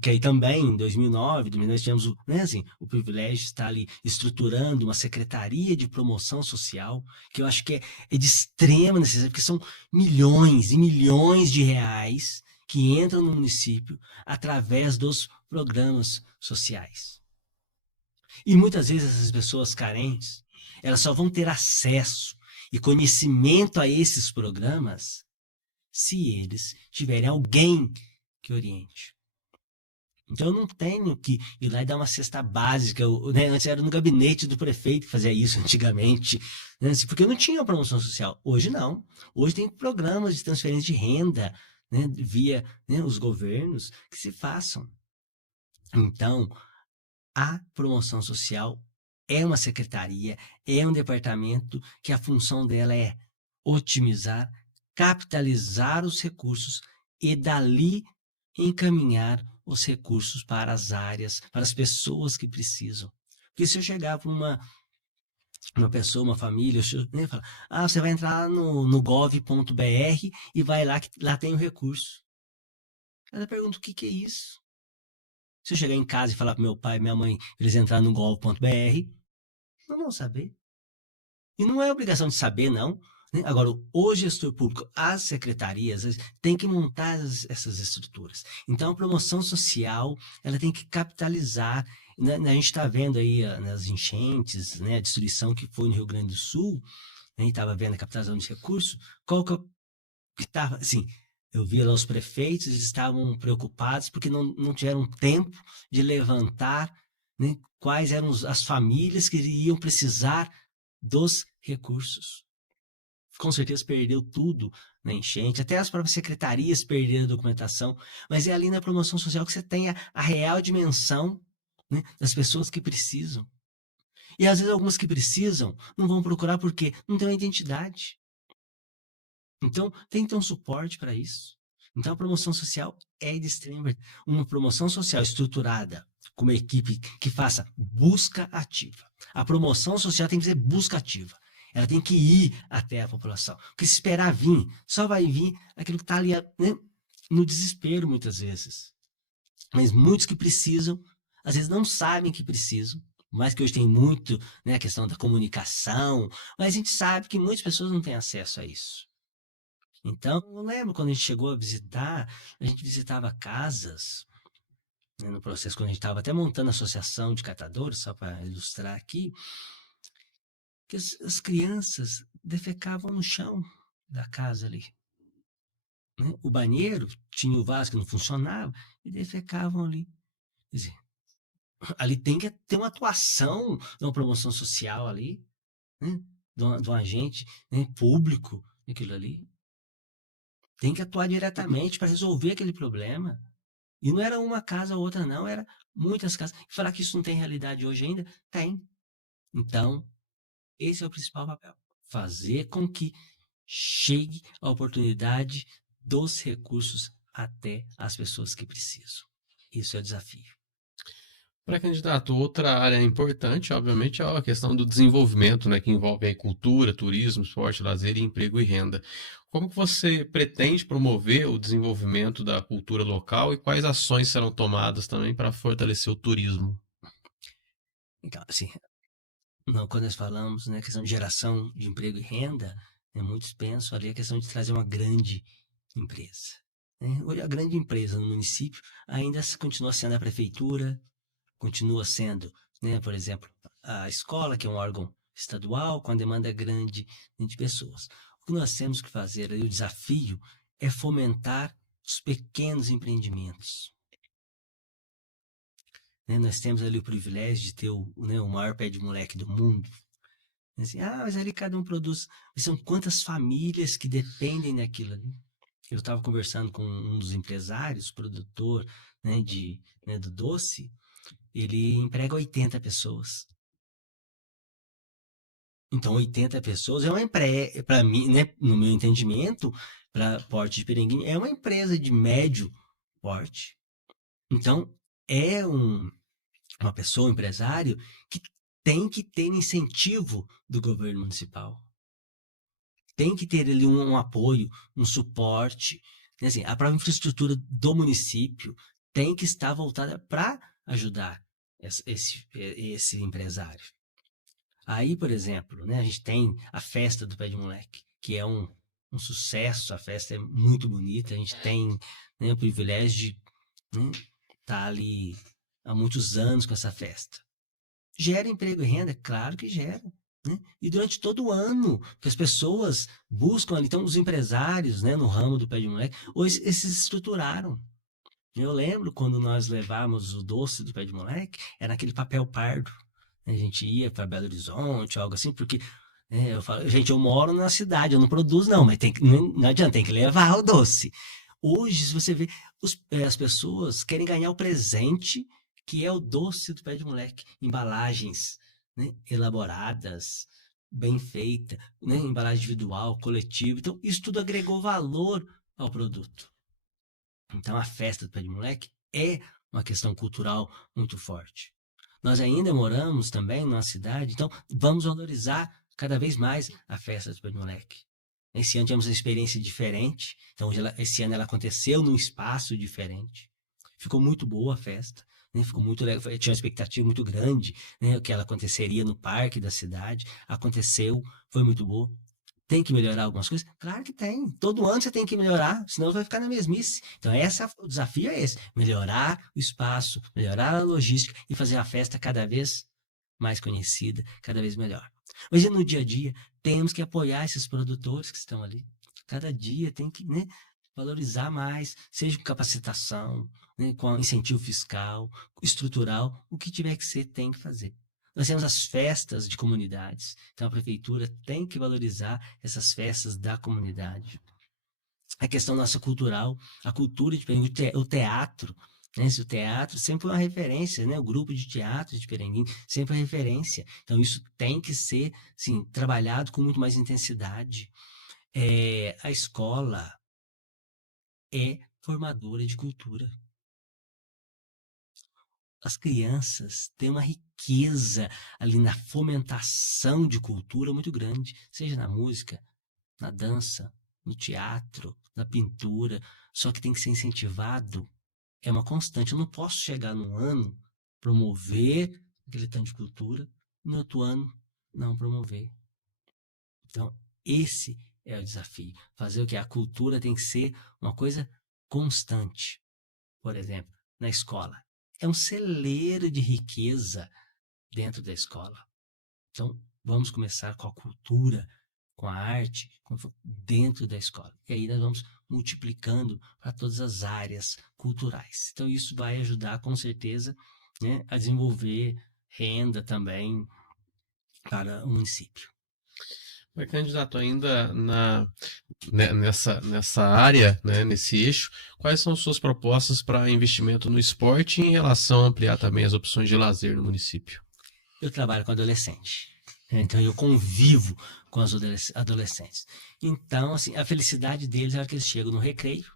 que aí também, em 2009, nós tivemos o privilégio de estar ali estruturando uma secretaria de promoção social, que eu acho que é de extrema necessidade, porque são milhões e milhões de reais que entram no município através dos programas sociais. E muitas vezes essas pessoas carentes, Elas só vão ter acesso e conhecimento a esses programas se eles tiverem alguém que oriente. Então eu não tenho que ir lá e dar uma cesta básica. Né? Antes era no gabinete do prefeito que fazia isso antigamente, né? Porque eu não tinha promoção social. Hoje não. Hoje tem programas de transferência de renda, né? Via, né, os governos que se façam. Então, a promoção social é uma secretaria, é um departamento que a função dela é otimizar, capitalizar os recursos e dali encaminhar os recursos para as áreas, para as pessoas que precisam. Porque se eu chegar para uma pessoa, uma família, né, falar, você vai entrar no gov.br e vai lá, que lá tem o recurso. Ela pergunta, o que é isso? Se eu chegar em casa e falar para meu pai e minha mãe, eles entrarem no gov.br, não vão saber. E não é obrigação de saber, não. Né? Agora, o gestor público, as secretarias, tem que montar essas estruturas. Então, a promoção social, ela tem que capitalizar. Né? A gente está vendo aí nas enchentes, né? A destruição que foi no Rio Grande do Sul, a gente estava vendo a capitalização de recursos, qual que estava, assim, eu via lá os prefeitos, eles estavam preocupados porque não tiveram tempo de levantar, né, quais eram as famílias que iriam precisar dos recursos. Com certeza perdeu tudo na enchente, até as próprias secretarias perderam a documentação, mas é ali na promoção social que você tem a real dimensão, né, das pessoas que precisam. E às vezes algumas que precisam não vão procurar porque não tem uma identidade. Então, tem que ter um suporte para isso. Então, a promoção social é de extrema. Uma promoção social estruturada, com uma equipe que faça busca ativa. A promoção social tem que ser busca ativa. Ela tem que ir até a população. Porque se esperar vir, só vai vir aquilo que está ali, né, no desespero, muitas vezes. Mas muitos que precisam, às vezes não sabem que precisam. Mais que hoje tem muito, né, a questão da comunicação, mas a gente sabe que muitas pessoas não têm acesso a isso. Então, eu lembro quando a gente chegou a visitar, a gente visitava casas, né, no processo, quando a gente estava até montando a associação de catadores, só para ilustrar aqui, que as crianças defecavam no chão da casa ali. Né? O banheiro tinha o vaso que não funcionava e defecavam ali. Quer dizer, ali tem que ter uma atuação, uma promoção social ali, né? De um agente, né, público, aquilo ali. Tem que atuar diretamente para resolver aquele problema. E não era uma casa ou outra, não, era muitas casas. E falar que isso não tem realidade hoje ainda? Tem. Então, esse é o principal papel. Fazer com que chegue a oportunidade dos recursos até as pessoas que precisam. Isso é o desafio. Para candidato, outra área importante, obviamente, é a questão do desenvolvimento, né, que envolve aí cultura, turismo, esporte, lazer, emprego e renda. Como que você pretende promover o desenvolvimento da cultura local e quais ações serão tomadas também para fortalecer o turismo? Então, assim, não, quando nós falamos, né, questão de geração de emprego e renda, né, muitos pensam ali a questão de trazer uma grande empresa. Né? Hoje, a grande empresa no município ainda continua sendo a prefeitura, continua sendo, né, por exemplo, a escola, que é um órgão estadual, com a demanda grande de pessoas. O que nós temos que fazer, aí, o desafio, é fomentar os pequenos empreendimentos. Né, nós temos ali o privilégio de ter o maior pé de moleque do mundo. Assim, mas ali cada um produz. Mas são quantas famílias que dependem daquilo ali. Eu estava conversando com um dos empresários, produtor, né, do doce, ele emprega 80 pessoas. Então, 80 pessoas é uma empresa, para mim, né, no meu entendimento, para Porte de Perenguinho, é uma empresa de médio porte. Então, é uma pessoa, um empresário, que tem que ter incentivo do governo municipal. Tem que ter ali um apoio, um suporte. Assim, a própria infraestrutura do município tem que estar voltada para ajudar esse empresário. Aí, por exemplo, né, a gente tem a festa do Pé de Moleque, que é um sucesso, a festa é muito bonita, a gente tem, né, o privilégio de, né, estar ali há muitos anos com essa festa. Gera emprego e renda? Claro que gera. né? E durante todo o ano, que as pessoas buscam ali, então os empresários, né, no ramo do pé de moleque, hoje eles se estruturaram. Eu lembro quando nós levávamos o doce do pé de moleque, era aquele papel pardo. A gente ia para Belo Horizonte, algo assim, porque eu falo, gente, eu moro na cidade, eu não produzo não, mas não adianta, tem que levar o doce. Hoje, se você vê, as pessoas querem ganhar o presente que é o doce do pé de moleque. Embalagens, né, elaboradas, bem feita, né, embalagem individual, coletiva. Então, isso tudo agregou valor ao produto. Então, a festa do pé de moleque é uma questão cultural muito forte. Nós ainda moramos também numa cidade, então vamos valorizar cada vez mais a festa do pé de moleque. Esse ano tivemos uma experiência diferente, então esse ano ela aconteceu num espaço diferente. Ficou muito boa a festa, né? Ficou muito legal. Tinha uma expectativa muito grande, né? Que ela aconteceria no parque da cidade. Aconteceu, foi muito boa. Tem que melhorar algumas coisas? Claro que tem. Todo ano você tem que melhorar, senão vai ficar na mesmice. Então, o desafio é esse: melhorar o espaço, melhorar a logística e fazer a festa cada vez mais conhecida, cada vez melhor. Mas no dia a dia, temos que apoiar esses produtores que estão ali. Cada dia tem que, né, valorizar mais, seja com capacitação, né, com incentivo fiscal, estrutural, o que tiver que ser, tem que fazer. Nós temos as festas de comunidades. Então a prefeitura tem que valorizar essas festas da comunidade. A questão nossa cultural, a cultura de Perenguim, o teatro, né? O teatro sempre foi uma referência, né? O grupo de teatro de Perenguim sempre é referência. Então isso tem que ser, sim, trabalhado com muito mais intensidade. A escola é formadora de cultura. As crianças têm uma riqueza ali na fomentação de cultura muito grande, seja na música, na dança, no teatro, na pintura, só que tem que ser incentivado. É uma constante. Eu não posso chegar num ano, promover aquele tanto de cultura, no outro ano não promover. Então, esse é o desafio. Fazer o que? A cultura tem que ser uma coisa constante. Por exemplo, na escola. É um celeiro de riqueza dentro da escola. Então, vamos começar com a cultura, com a arte, dentro da escola. E aí nós vamos multiplicando para todas as áreas culturais. Então, isso vai ajudar, com certeza, né, a desenvolver renda também para o município. Mas, candidato, ainda nessa área, né, nesse eixo, quais são suas propostas para investimento no esporte em relação a ampliar também as opções de lazer no município? Eu trabalho com adolescente, então eu convivo com os adolescentes. Então, assim, a felicidade deles é a hora que eles chegam no recreio.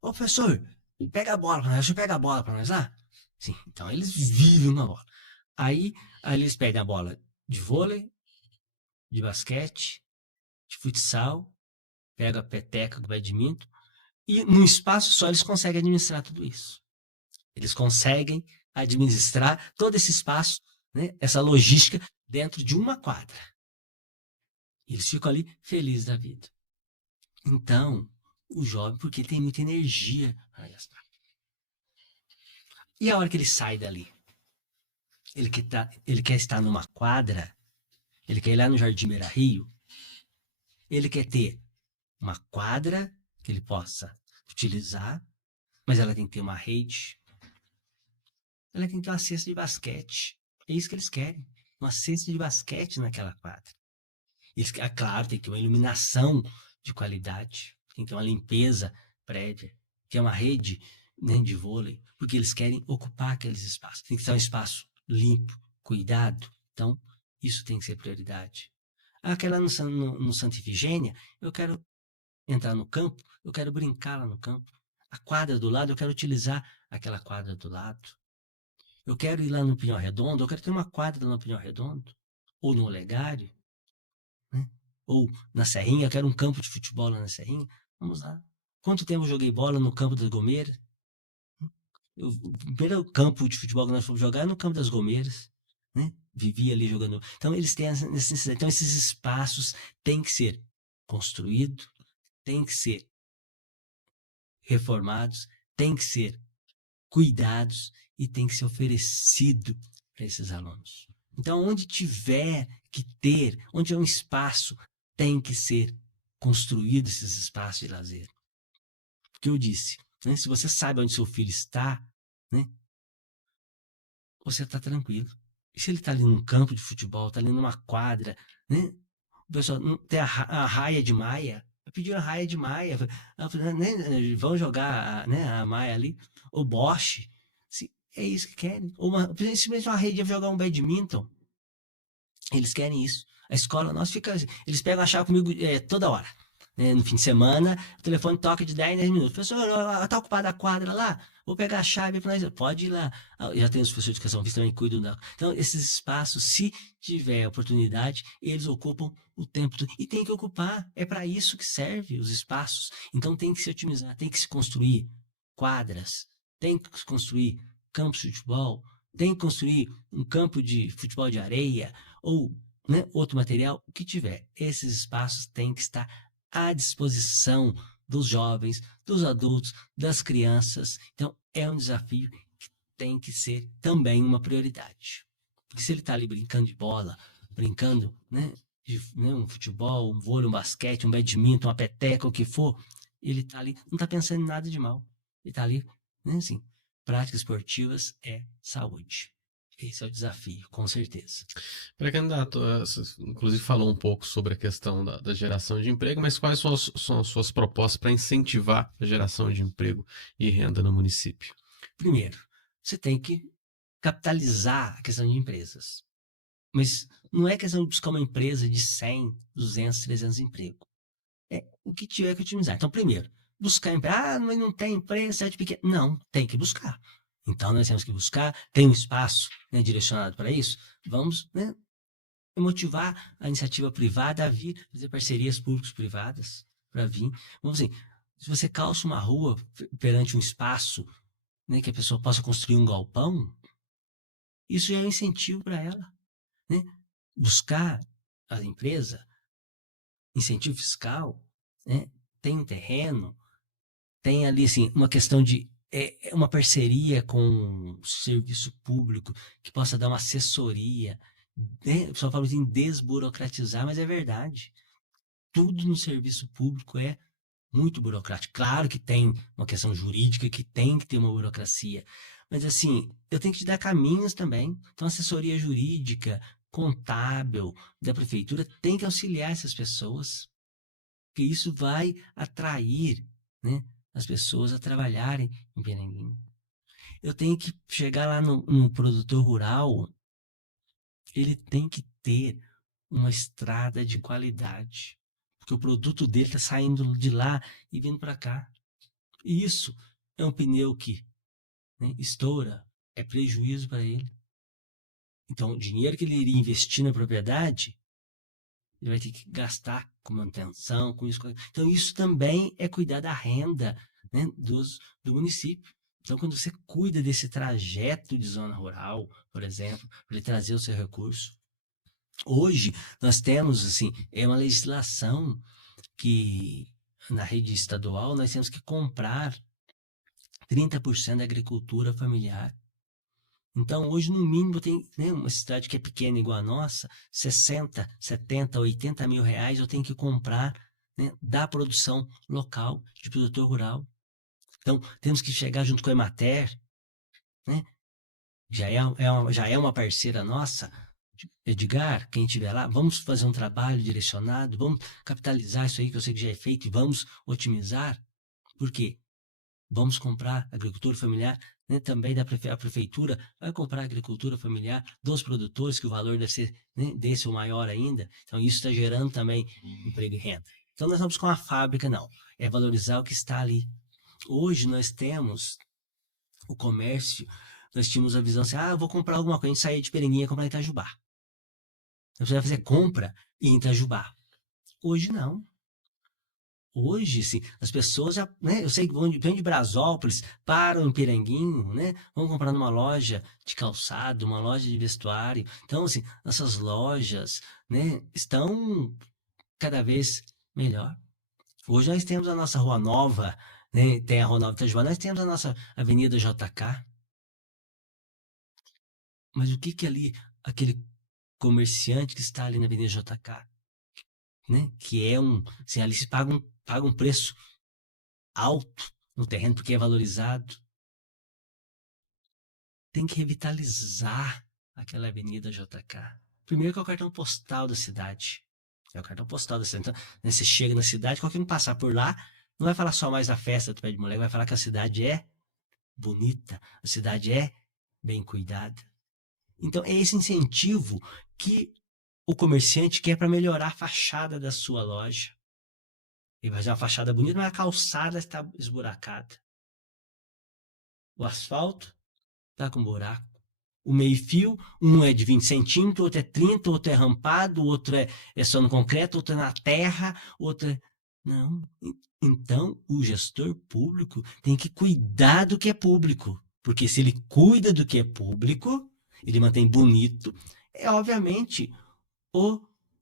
Ô, professor, pega a bola para nós, deixa eu pegar a bola para nós lá. Sim, então eles vivem uma bola. Aí eles pegam a bola de vôlei, de basquete, de futsal, pega a peteca do badminton, e num espaço só eles conseguem administrar tudo isso. Eles conseguem administrar todo esse espaço, né, essa logística dentro de uma quadra. Eles ficam ali felizes da vida. Então, o jovem, porque ele tem muita energia para gastar. E a hora que ele sai dali? Ele quer estar numa quadra, ele quer ir lá no Jardim Beira-Rio, ele quer ter uma quadra que ele possa utilizar, mas ela tem que ter uma rede, ela tem que ter uma cesta de basquete. É isso que eles querem, uma cesta de basquete naquela quadra. Eles, claro, tem que ter uma iluminação de qualidade, tem que ter uma limpeza prévia, tem uma rede, né, de vôlei, porque eles querem ocupar aqueles espaços. Tem que ser um espaço limpo, cuidado. Então, isso tem que ser prioridade. Aquela no Santa Ifigênia, eu quero entrar no campo, eu quero brincar lá no campo. A quadra do lado, eu quero utilizar aquela quadra do lado. Eu quero ir lá no Pinhal Redondo, eu quero ter uma quadra no Pinhal Redondo, ou no Olegário, né? Ou na Serrinha, eu quero um campo de futebol lá na Serrinha. Vamos lá. Quanto tempo eu joguei bola no campo das Gomeiras? O primeiro campo de futebol que nós fomos jogar é no campo das Gomeiras, né? Vivia ali jogando. Então, eles têm essa necessidade. Então, esses espaços têm que ser construídos, têm que ser reformados, têm que ser cuidados e têm que ser oferecido para esses alunos. Então, onde tiver que ter, onde é um espaço, tem que ser construído esses espaços de lazer. Porque eu disse, né, se você sabe onde seu filho está, né, você está tranquilo. E se ele está ali num campo de futebol, está ali numa quadra, né? O pessoal tem a raia de maia, pediu a raia de maia, né, vão jogar, né, a maia ali, o boche, é isso que querem. Simplesmente uma rede de jogar um badminton, eles querem isso. A escola nossa fica, eles pegam a chave comigo toda hora. Né? No fim de semana, o telefone toca de 10 em 10 minutos. Professor, está ocupada a quadra lá? Vou pegar a chave para nós. Pode ir lá. Já tem os professores de educação física também cuidam da. Então, esses espaços, se tiver oportunidade, eles ocupam o tempo todo. E tem que ocupar. É para isso que serve os espaços. Então, tem que se otimizar, tem que se construir quadras, tem que se construir campos de futebol, tem que construir um campo de futebol de areia ou, né, outro material, o que tiver. Esses espaços têm que estar à disposição dos jovens, dos adultos, das crianças. Então, é um desafio que tem que ser também uma prioridade. Porque se ele está ali brincando de bola, brincando, né, um futebol, um vôlei, um basquete, um badminton, uma peteca, o que for, ele está ali, não está pensando em nada de mal. Ele está ali, né, assim, práticas esportivas é saúde. Esse é o desafio, com certeza. Pré-candidato, você inclusive falou um pouco sobre a questão da geração de emprego, mas quais são as suas propostas para incentivar a geração de emprego e renda no município? Primeiro, você tem que capitalizar a questão de empresas. Mas não é questão de buscar uma empresa de 100, 200, 300 empregos. É o que tiver que otimizar. Então, primeiro, buscar empresa. Mas não tem empresa, é de pequeno. Não, tem que buscar. Então, nós temos que buscar, tem um espaço, né, direcionado para isso, vamos, né, motivar a iniciativa privada a vir fazer parcerias públicas-privadas para vir. Vamos assim, se você calça uma rua perante um espaço, né, que a pessoa possa construir um galpão, isso é um incentivo para ela. Né? Buscar a empresa, incentivo fiscal, né, tem um terreno, tem ali assim, uma questão de uma parceria com o serviço público que possa dar uma assessoria. Né? O pessoal fala em desburocratizar, mas é verdade. Tudo no serviço público é muito burocrático. Claro que tem uma questão jurídica, que tem que ter uma burocracia. Mas assim, eu tenho que te dar caminhos também. Então, assessoria jurídica, contábil da prefeitura tem que auxiliar essas pessoas. Porque isso vai atrair, né, as pessoas a trabalharem em Piranguinho. Eu tenho que chegar lá no produtor rural, ele tem que ter uma estrada de qualidade. Porque o produto dele está saindo de lá e vindo para cá. E isso é um pneu que, né, estoura, é prejuízo para ele. Então, o dinheiro que ele iria investir na propriedade, ele vai ter que gastar com manutenção, com isso. Então, isso também é cuidar da renda, né, do município. Então, quando você cuida desse trajeto de zona rural, por exemplo, para ele trazer o seu recurso. Hoje, nós temos, assim, uma legislação que, na rede estadual, nós temos que comprar 30% da agricultura familiar. Então, hoje, no mínimo, tem, né, uma cidade que é pequena igual a nossa, 60, 70, 80 mil reais eu tenho que comprar, né, da produção local, de produtor rural. Então, temos que chegar junto com a Emater, né? Já é uma parceira nossa. Edgar, quem estiver lá, vamos fazer um trabalho direcionado, vamos capitalizar isso aí que eu sei que já é feito e vamos otimizar. Por quê? Vamos comprar agricultura familiar, né, também a prefeitura vai comprar agricultura familiar dos produtores, que o valor deve ser, né, desse ou maior ainda. Então, isso está gerando também emprego e renda. Então, nós vamos com a fábrica, não. É valorizar o que está ali. Hoje, nós temos o comércio, nós tínhamos a visão assim, eu vou comprar alguma coisa, a gente sair de Pereninha e comprar em Itajubá. Você vai fazer compra em Itajubá. Hoje, não. Hoje, sim, as pessoas já, né, eu sei que vêm de Brasópolis, param em Piranguinho, né, vão comprar numa loja de calçado, uma loja de vestuário. Então, assim, essas lojas, né, estão cada vez melhor. Hoje nós temos a nossa Rua Nova, né, tem a Rua Nova de Itajubá, nós temos a nossa Avenida JK. Mas o que ali, aquele comerciante que está ali na Avenida JK, né? Que é assim, ali se paga um preço alto no terreno porque é valorizado. Tem que revitalizar aquela Avenida JK. Primeiro que é o cartão postal da cidade. É o cartão postal da cidade. Então, né, você chega na cidade, qualquer um passar por lá, não vai falar só mais da festa do pé de moleque, vai falar que a cidade é bonita, a cidade é bem cuidada. Então, é esse incentivo que o comerciante quer para melhorar a fachada da sua loja. Ele vai fazer uma fachada bonita, mas a calçada está esburacada. O asfalto está com buraco. O meio-fio, um é de 20 centímetros, outro é 30, outro é rampado, outro é só no concreto, outro é na terra, outro é... Não. Então, o gestor público tem que cuidar do que é público. Porque se ele cuida do que é público, ele mantém bonito, obviamente,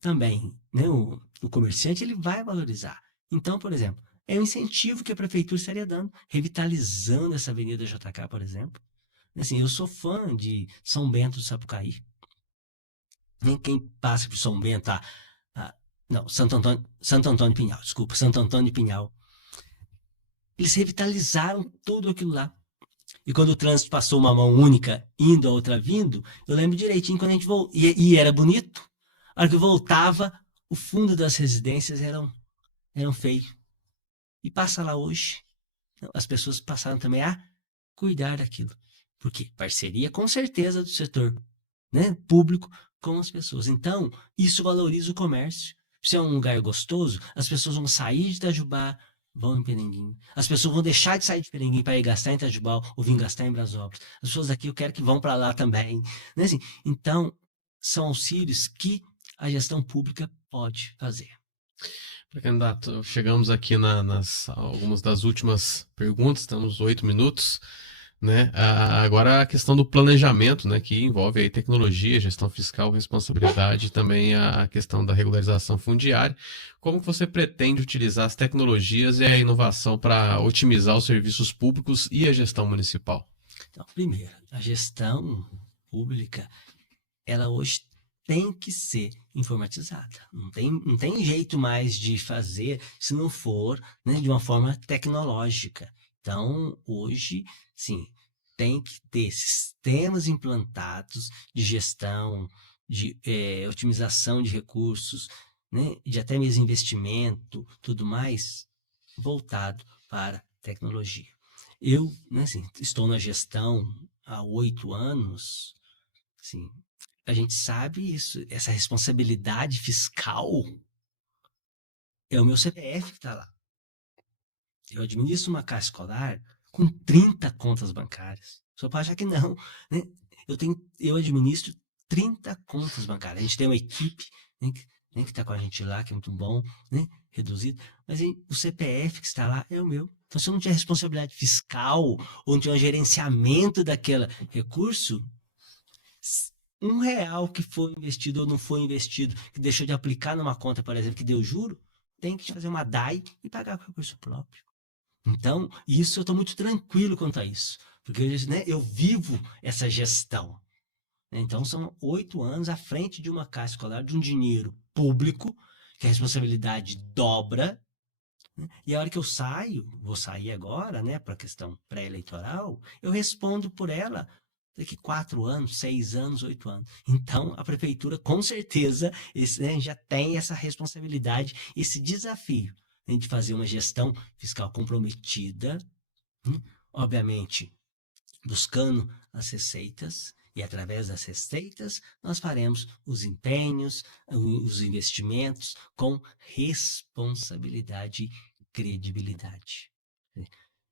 também, né, o comerciante ele vai valorizar. Então, por exemplo, é um incentivo que a prefeitura estaria dando, revitalizando essa Avenida JK, por exemplo. Assim, eu sou fã de São Bento do Sapucaí. Nem quem passa por São Bento, não, Santo Antônio de Pinhal, desculpa, Santo Antônio de Pinhal. Eles revitalizaram tudo aquilo lá. E quando o trânsito passou uma mão única, indo, a outra vindo, eu lembro direitinho quando a gente voltou, e era bonito. A hora que voltava, o fundo das residências eram feios. E passa lá hoje. As pessoas passaram também a cuidar daquilo. Porque parceria, com certeza, do setor, né, público com as pessoas. Então, isso valoriza o comércio. Se é um lugar gostoso, as pessoas vão sair de Itajubá, vão em Perenguim. As pessoas vão deixar de sair de Perenguim para ir gastar em Itajubá ou vir gastar em Brasópolis. As pessoas daqui eu quero que vão para lá também. Né? Assim, então, são auxílios que a gestão pública pode fazer. Candidato, chegamos aqui nas algumas das últimas perguntas, estamos 8 minutos, né? Agora a questão do planejamento, né, que envolve aí tecnologia, gestão fiscal, responsabilidade e também a questão da regularização fundiária. Como você pretende utilizar as tecnologias e a inovação para otimizar os serviços públicos e a gestão municipal? Então, primeiro, a gestão pública, ela hoje tem que ser informatizada. Não tem jeito mais de fazer se não for, né, de uma forma tecnológica. Então, hoje, sim, tem que ter sistemas implantados de gestão, de otimização de recursos, né, de até mesmo investimento, tudo mais, voltado para tecnologia. Eu, né, assim, estou na gestão há 8 anos, assim, a gente sabe isso, essa responsabilidade fiscal é o meu CPF que está lá. Eu administro uma caixa escolar com 30 contas bancárias. Só para achar que não, né? Eu administro 30 contas bancárias. A gente tem uma equipe, né, que está com a gente lá, que é muito bom, né, reduzido, mas o CPF que está lá é o meu. Então, se eu não tiver responsabilidade fiscal ou não tiver um gerenciamento daquele recurso, R$ 1 que foi investido ou não foi investido, que deixou de aplicar numa conta, por exemplo, que deu juro, tem que fazer uma DAI e pagar com recurso próprio. Então, isso eu estou muito tranquilo quanto a isso, porque, né, eu vivo essa gestão. Então, são 8 anos à frente de uma caixa escolar, de um dinheiro público, que a responsabilidade dobra, né? E a hora que eu saio, vou sair agora, né, para a questão pré-eleitoral, eu respondo por ela daqui 4 anos, 6 anos, 8 anos. Então, a prefeitura, com certeza, né, já tem essa responsabilidade, esse desafio, né, de fazer uma gestão fiscal comprometida, obviamente, buscando as receitas, e através das receitas nós faremos os empenhos, os investimentos com responsabilidade e credibilidade.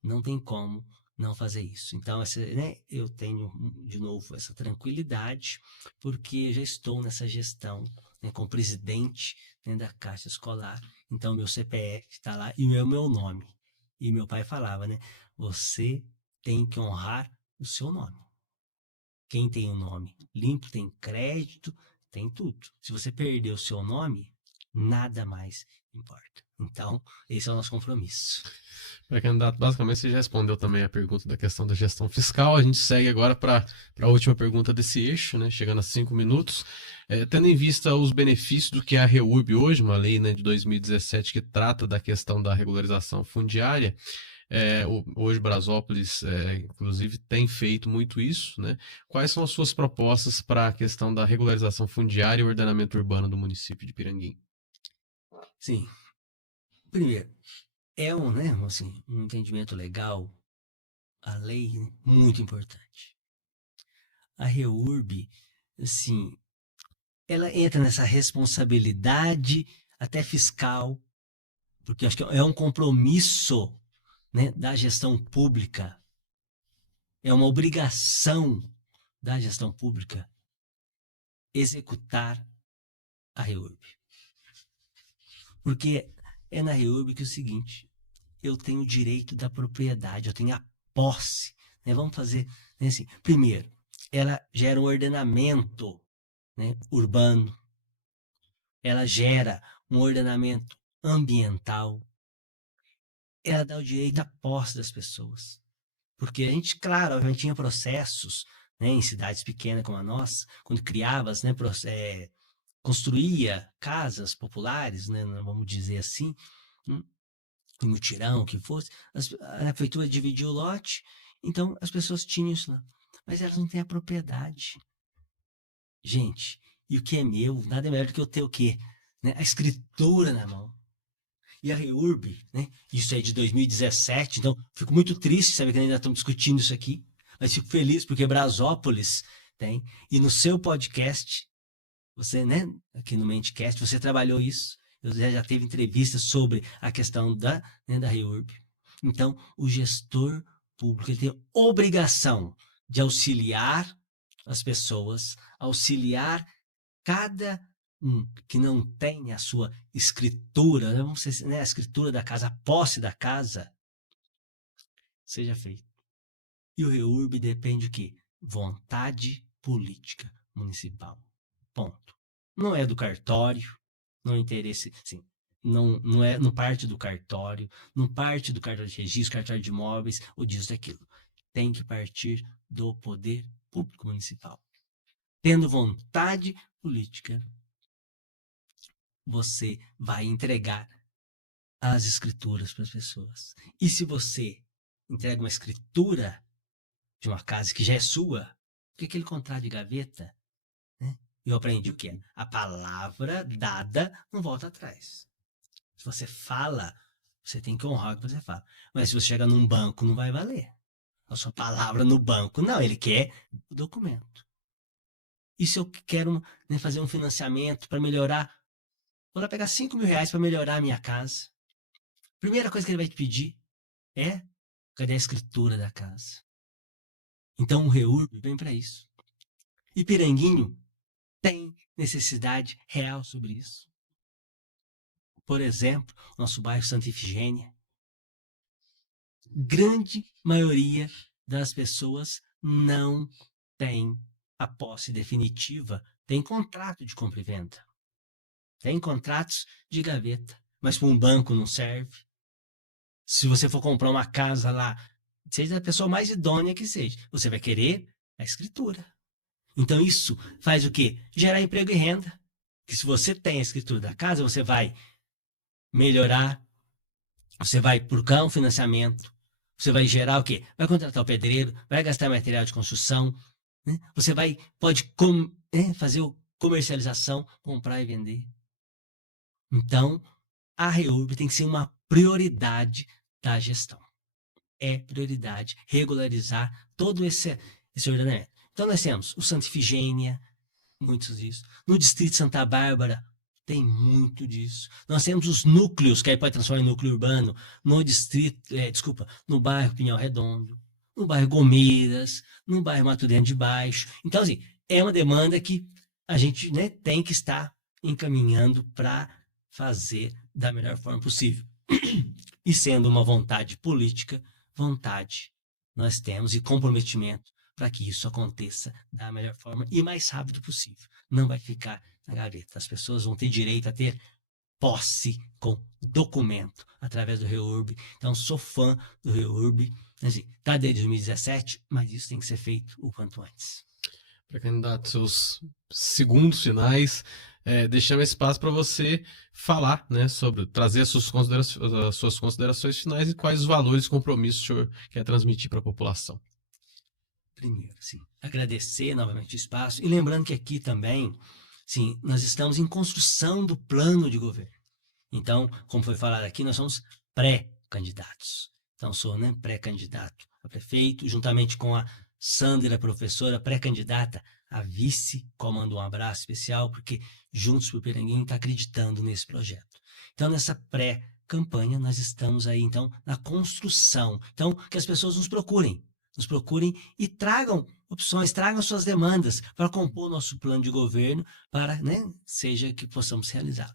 Não tem como não fazer isso. Então, né, eu tenho, de novo, essa tranquilidade, porque já estou nessa gestão, né, como presidente, né, da Caixa Escolar. Então, meu CPF está lá e o meu nome. E meu pai falava, né, você tem que honrar o seu nome. Quem tem o nome limpo tem crédito, tem tudo. Se você perder o seu nome, Nada mais importa. Então, esse é o nosso compromisso. Pré-candidato, basicamente você já respondeu também a pergunta da questão da gestão fiscal. A gente segue agora para a última pergunta desse eixo, né? Chegando a 5 minutos. Tendo em vista os benefícios do que é a REURB hoje, uma lei, né, de 2017 que trata da questão da regularização fundiária, hoje Brasópolis, inclusive, tem feito muito isso, né? Quais são as suas propostas para a questão da regularização fundiária e ordenamento urbano do município de Piranguinho? Sim. Primeiro, um entendimento legal, a lei muito importante. A REURB, assim, ela entra nessa responsabilidade até fiscal, porque acho que é um compromisso, né, da gestão pública, é uma obrigação da gestão pública executar a REURB. Porque é na REURB que é o seguinte, eu tenho o direito da propriedade, eu tenho a posse. Né? Vamos fazer, né, assim, primeiro, ela gera um ordenamento, né, urbano, ela gera um ordenamento ambiental, ela dá o direito à posse das pessoas. Porque a gente, claro, obviamente tinha processos, né, em cidades pequenas como a nossa, quando criava, né, construía casas populares, né, vamos dizer assim, em mutirão, o que fosse, a prefeitura dividiu o lote, então as pessoas tinham isso lá. Mas elas não têm a propriedade. Gente, e o que é meu, nada melhor do que eu ter o quê? Né, a escritura na mão. E a REURB, né, isso é de 2017, então fico muito triste saber que ainda estamos discutindo isso aqui, mas fico feliz porque Brasópolis tem, e no seu podcast, você, né, aqui no Mentecast, você trabalhou isso, você já teve entrevistas sobre a questão da REURB. Então, o gestor público ele tem obrigação de auxiliar as pessoas, auxiliar cada que não tem a sua escritura, vamos dizer, né, a escritura da casa, a posse da casa, seja feito. E o REURB depende de quê? Vontade política municipal. Ponto. Não é do cartório, não interesse, sim, não parte do cartório, não parte do cartório de registro, cartório de imóveis, ou disso daquilo. Tem que partir do poder público municipal. Tendo vontade política, você vai entregar as escrituras para as pessoas. E se você entrega uma escritura de uma casa que já é sua, porque aquele contrato de gaveta, né? Eu aprendi o quê? A palavra dada não volta atrás. Se você fala, você tem que honrar o que você fala. Mas se você chegar num banco, não vai valer. A sua palavra no banco, não, ele quer o documento. E se eu quero, né, fazer um financiamento para melhorar, vou lá pegar 5 mil reais para melhorar a minha casa. Primeira coisa que ele vai te pedir é, cadê a escritura da casa? Então o REURB vem para isso. E Piranguinho tem necessidade real sobre isso. Por exemplo, nosso bairro Santa Ifigênia. Grande maioria das pessoas não tem a posse definitiva, tem contrato de compra e venda. Tem contratos de gaveta, mas para um banco não serve. Se você for comprar uma casa lá, seja a pessoa mais idônea que seja, você vai querer a escritura. Então isso faz o quê? Gerar emprego e renda. Que se você tem a escritura da casa, você vai melhorar, você vai procurar um financiamento, você vai gerar o quê? Vai contratar o pedreiro, vai gastar material de construção, né? Você pode fazer comercialização, comprar e vender. Então, a REURB tem que ser uma prioridade da gestão. É prioridade regularizar todo esse ordenamento. Então, nós temos o Santa Ifigênia, muitos disso. No Distrito Santa Bárbara, tem muito disso. Nós temos os núcleos, que aí pode transformar em núcleo urbano, no bairro Pinhal Redondo, no bairro Gomeiras, no bairro Mato Dentro de Baixo. Então, assim, é uma demanda que a gente, né, tem que estar encaminhando para fazer da melhor forma possível. E sendo uma vontade política, nós temos e comprometimento para que isso aconteça da melhor forma e mais rápido possível. Não vai ficar na gaveta. As pessoas vão ter direito a ter posse com documento através do REURB. Então, sou fã do REURB. Assim, tá desde 2017, mas isso tem que ser feito o quanto antes. Pré-candidato, seus segundos finais, deixando espaço para você falar, né, sobre trazer as suas considerações finais e quais os valores e compromissos o senhor quer transmitir para a população. Primeiro, sim, agradecer novamente o espaço e lembrando que aqui também, sim, nós estamos em construção do plano de governo. Então, como foi falado aqui, nós somos pré-candidatos. Então, sou, né, pré-candidato a prefeito, juntamente com a Sandra, professora, pré-candidata a vice, comando um abraço especial, porque Juntos por Piranguinho está acreditando nesse projeto. Então, nessa pré-campanha, nós estamos aí, então, na construção. Então, que as pessoas nos procurem e tragam opções, tragam suas demandas para compor o nosso plano de governo, para, né, seja que possamos realizar.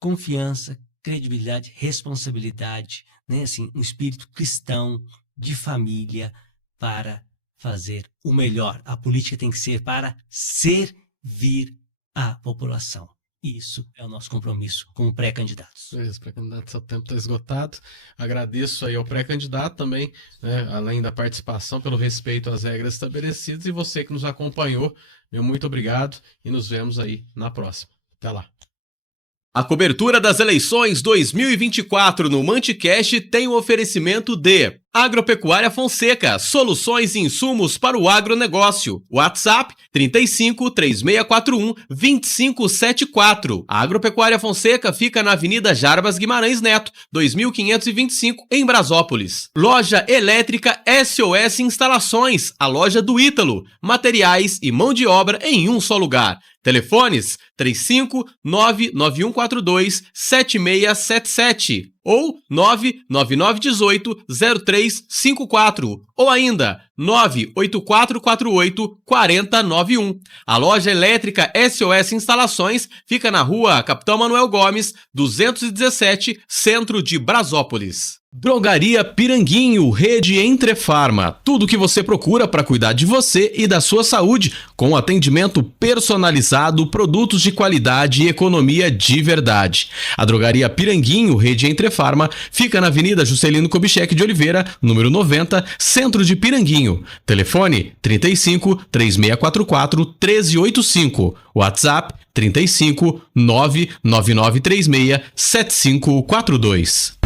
Confiança, credibilidade, responsabilidade, né, assim, um espírito cristão, de família, para fazer o melhor. A política tem que ser para servir a população. Isso é o nosso compromisso como pré-candidatos. Isso, pré-candidato, seu tempo está esgotado. Agradeço aí ao pré-candidato também, né, além da participação, pelo respeito às regras estabelecidas, e você que nos acompanhou, meu muito obrigado e nos vemos aí na próxima. Até lá. A cobertura das eleições 2024 no Manticast tem o oferecimento de Agropecuária Fonseca, soluções e insumos para o agronegócio. WhatsApp 35 3641 2574. A Agropecuária Fonseca fica na Avenida Jarbas Guimarães Neto, 2525, em Brasópolis. Loja Elétrica SOS Instalações, a loja do Ítalo. Materiais e mão de obra em um só lugar. Telefones 35991427677 ou 999180354 ou ainda 984484091. A loja elétrica SOS Instalações fica na rua Capitão Manuel Gomes, 217, centro de Brasópolis. Drogaria Piranguinho, rede Entrefarma. Tudo o que você procura para cuidar de você e da sua saúde, com atendimento personalizado, produtos de qualidade e economia de verdade. A Drogaria Piranguinho, rede Entrefarma, fica na Avenida Juscelino Kubitschek de Oliveira, número 90, centro de Piranguinho. Telefone 35 3644 1385. WhatsApp 35 99936 7542.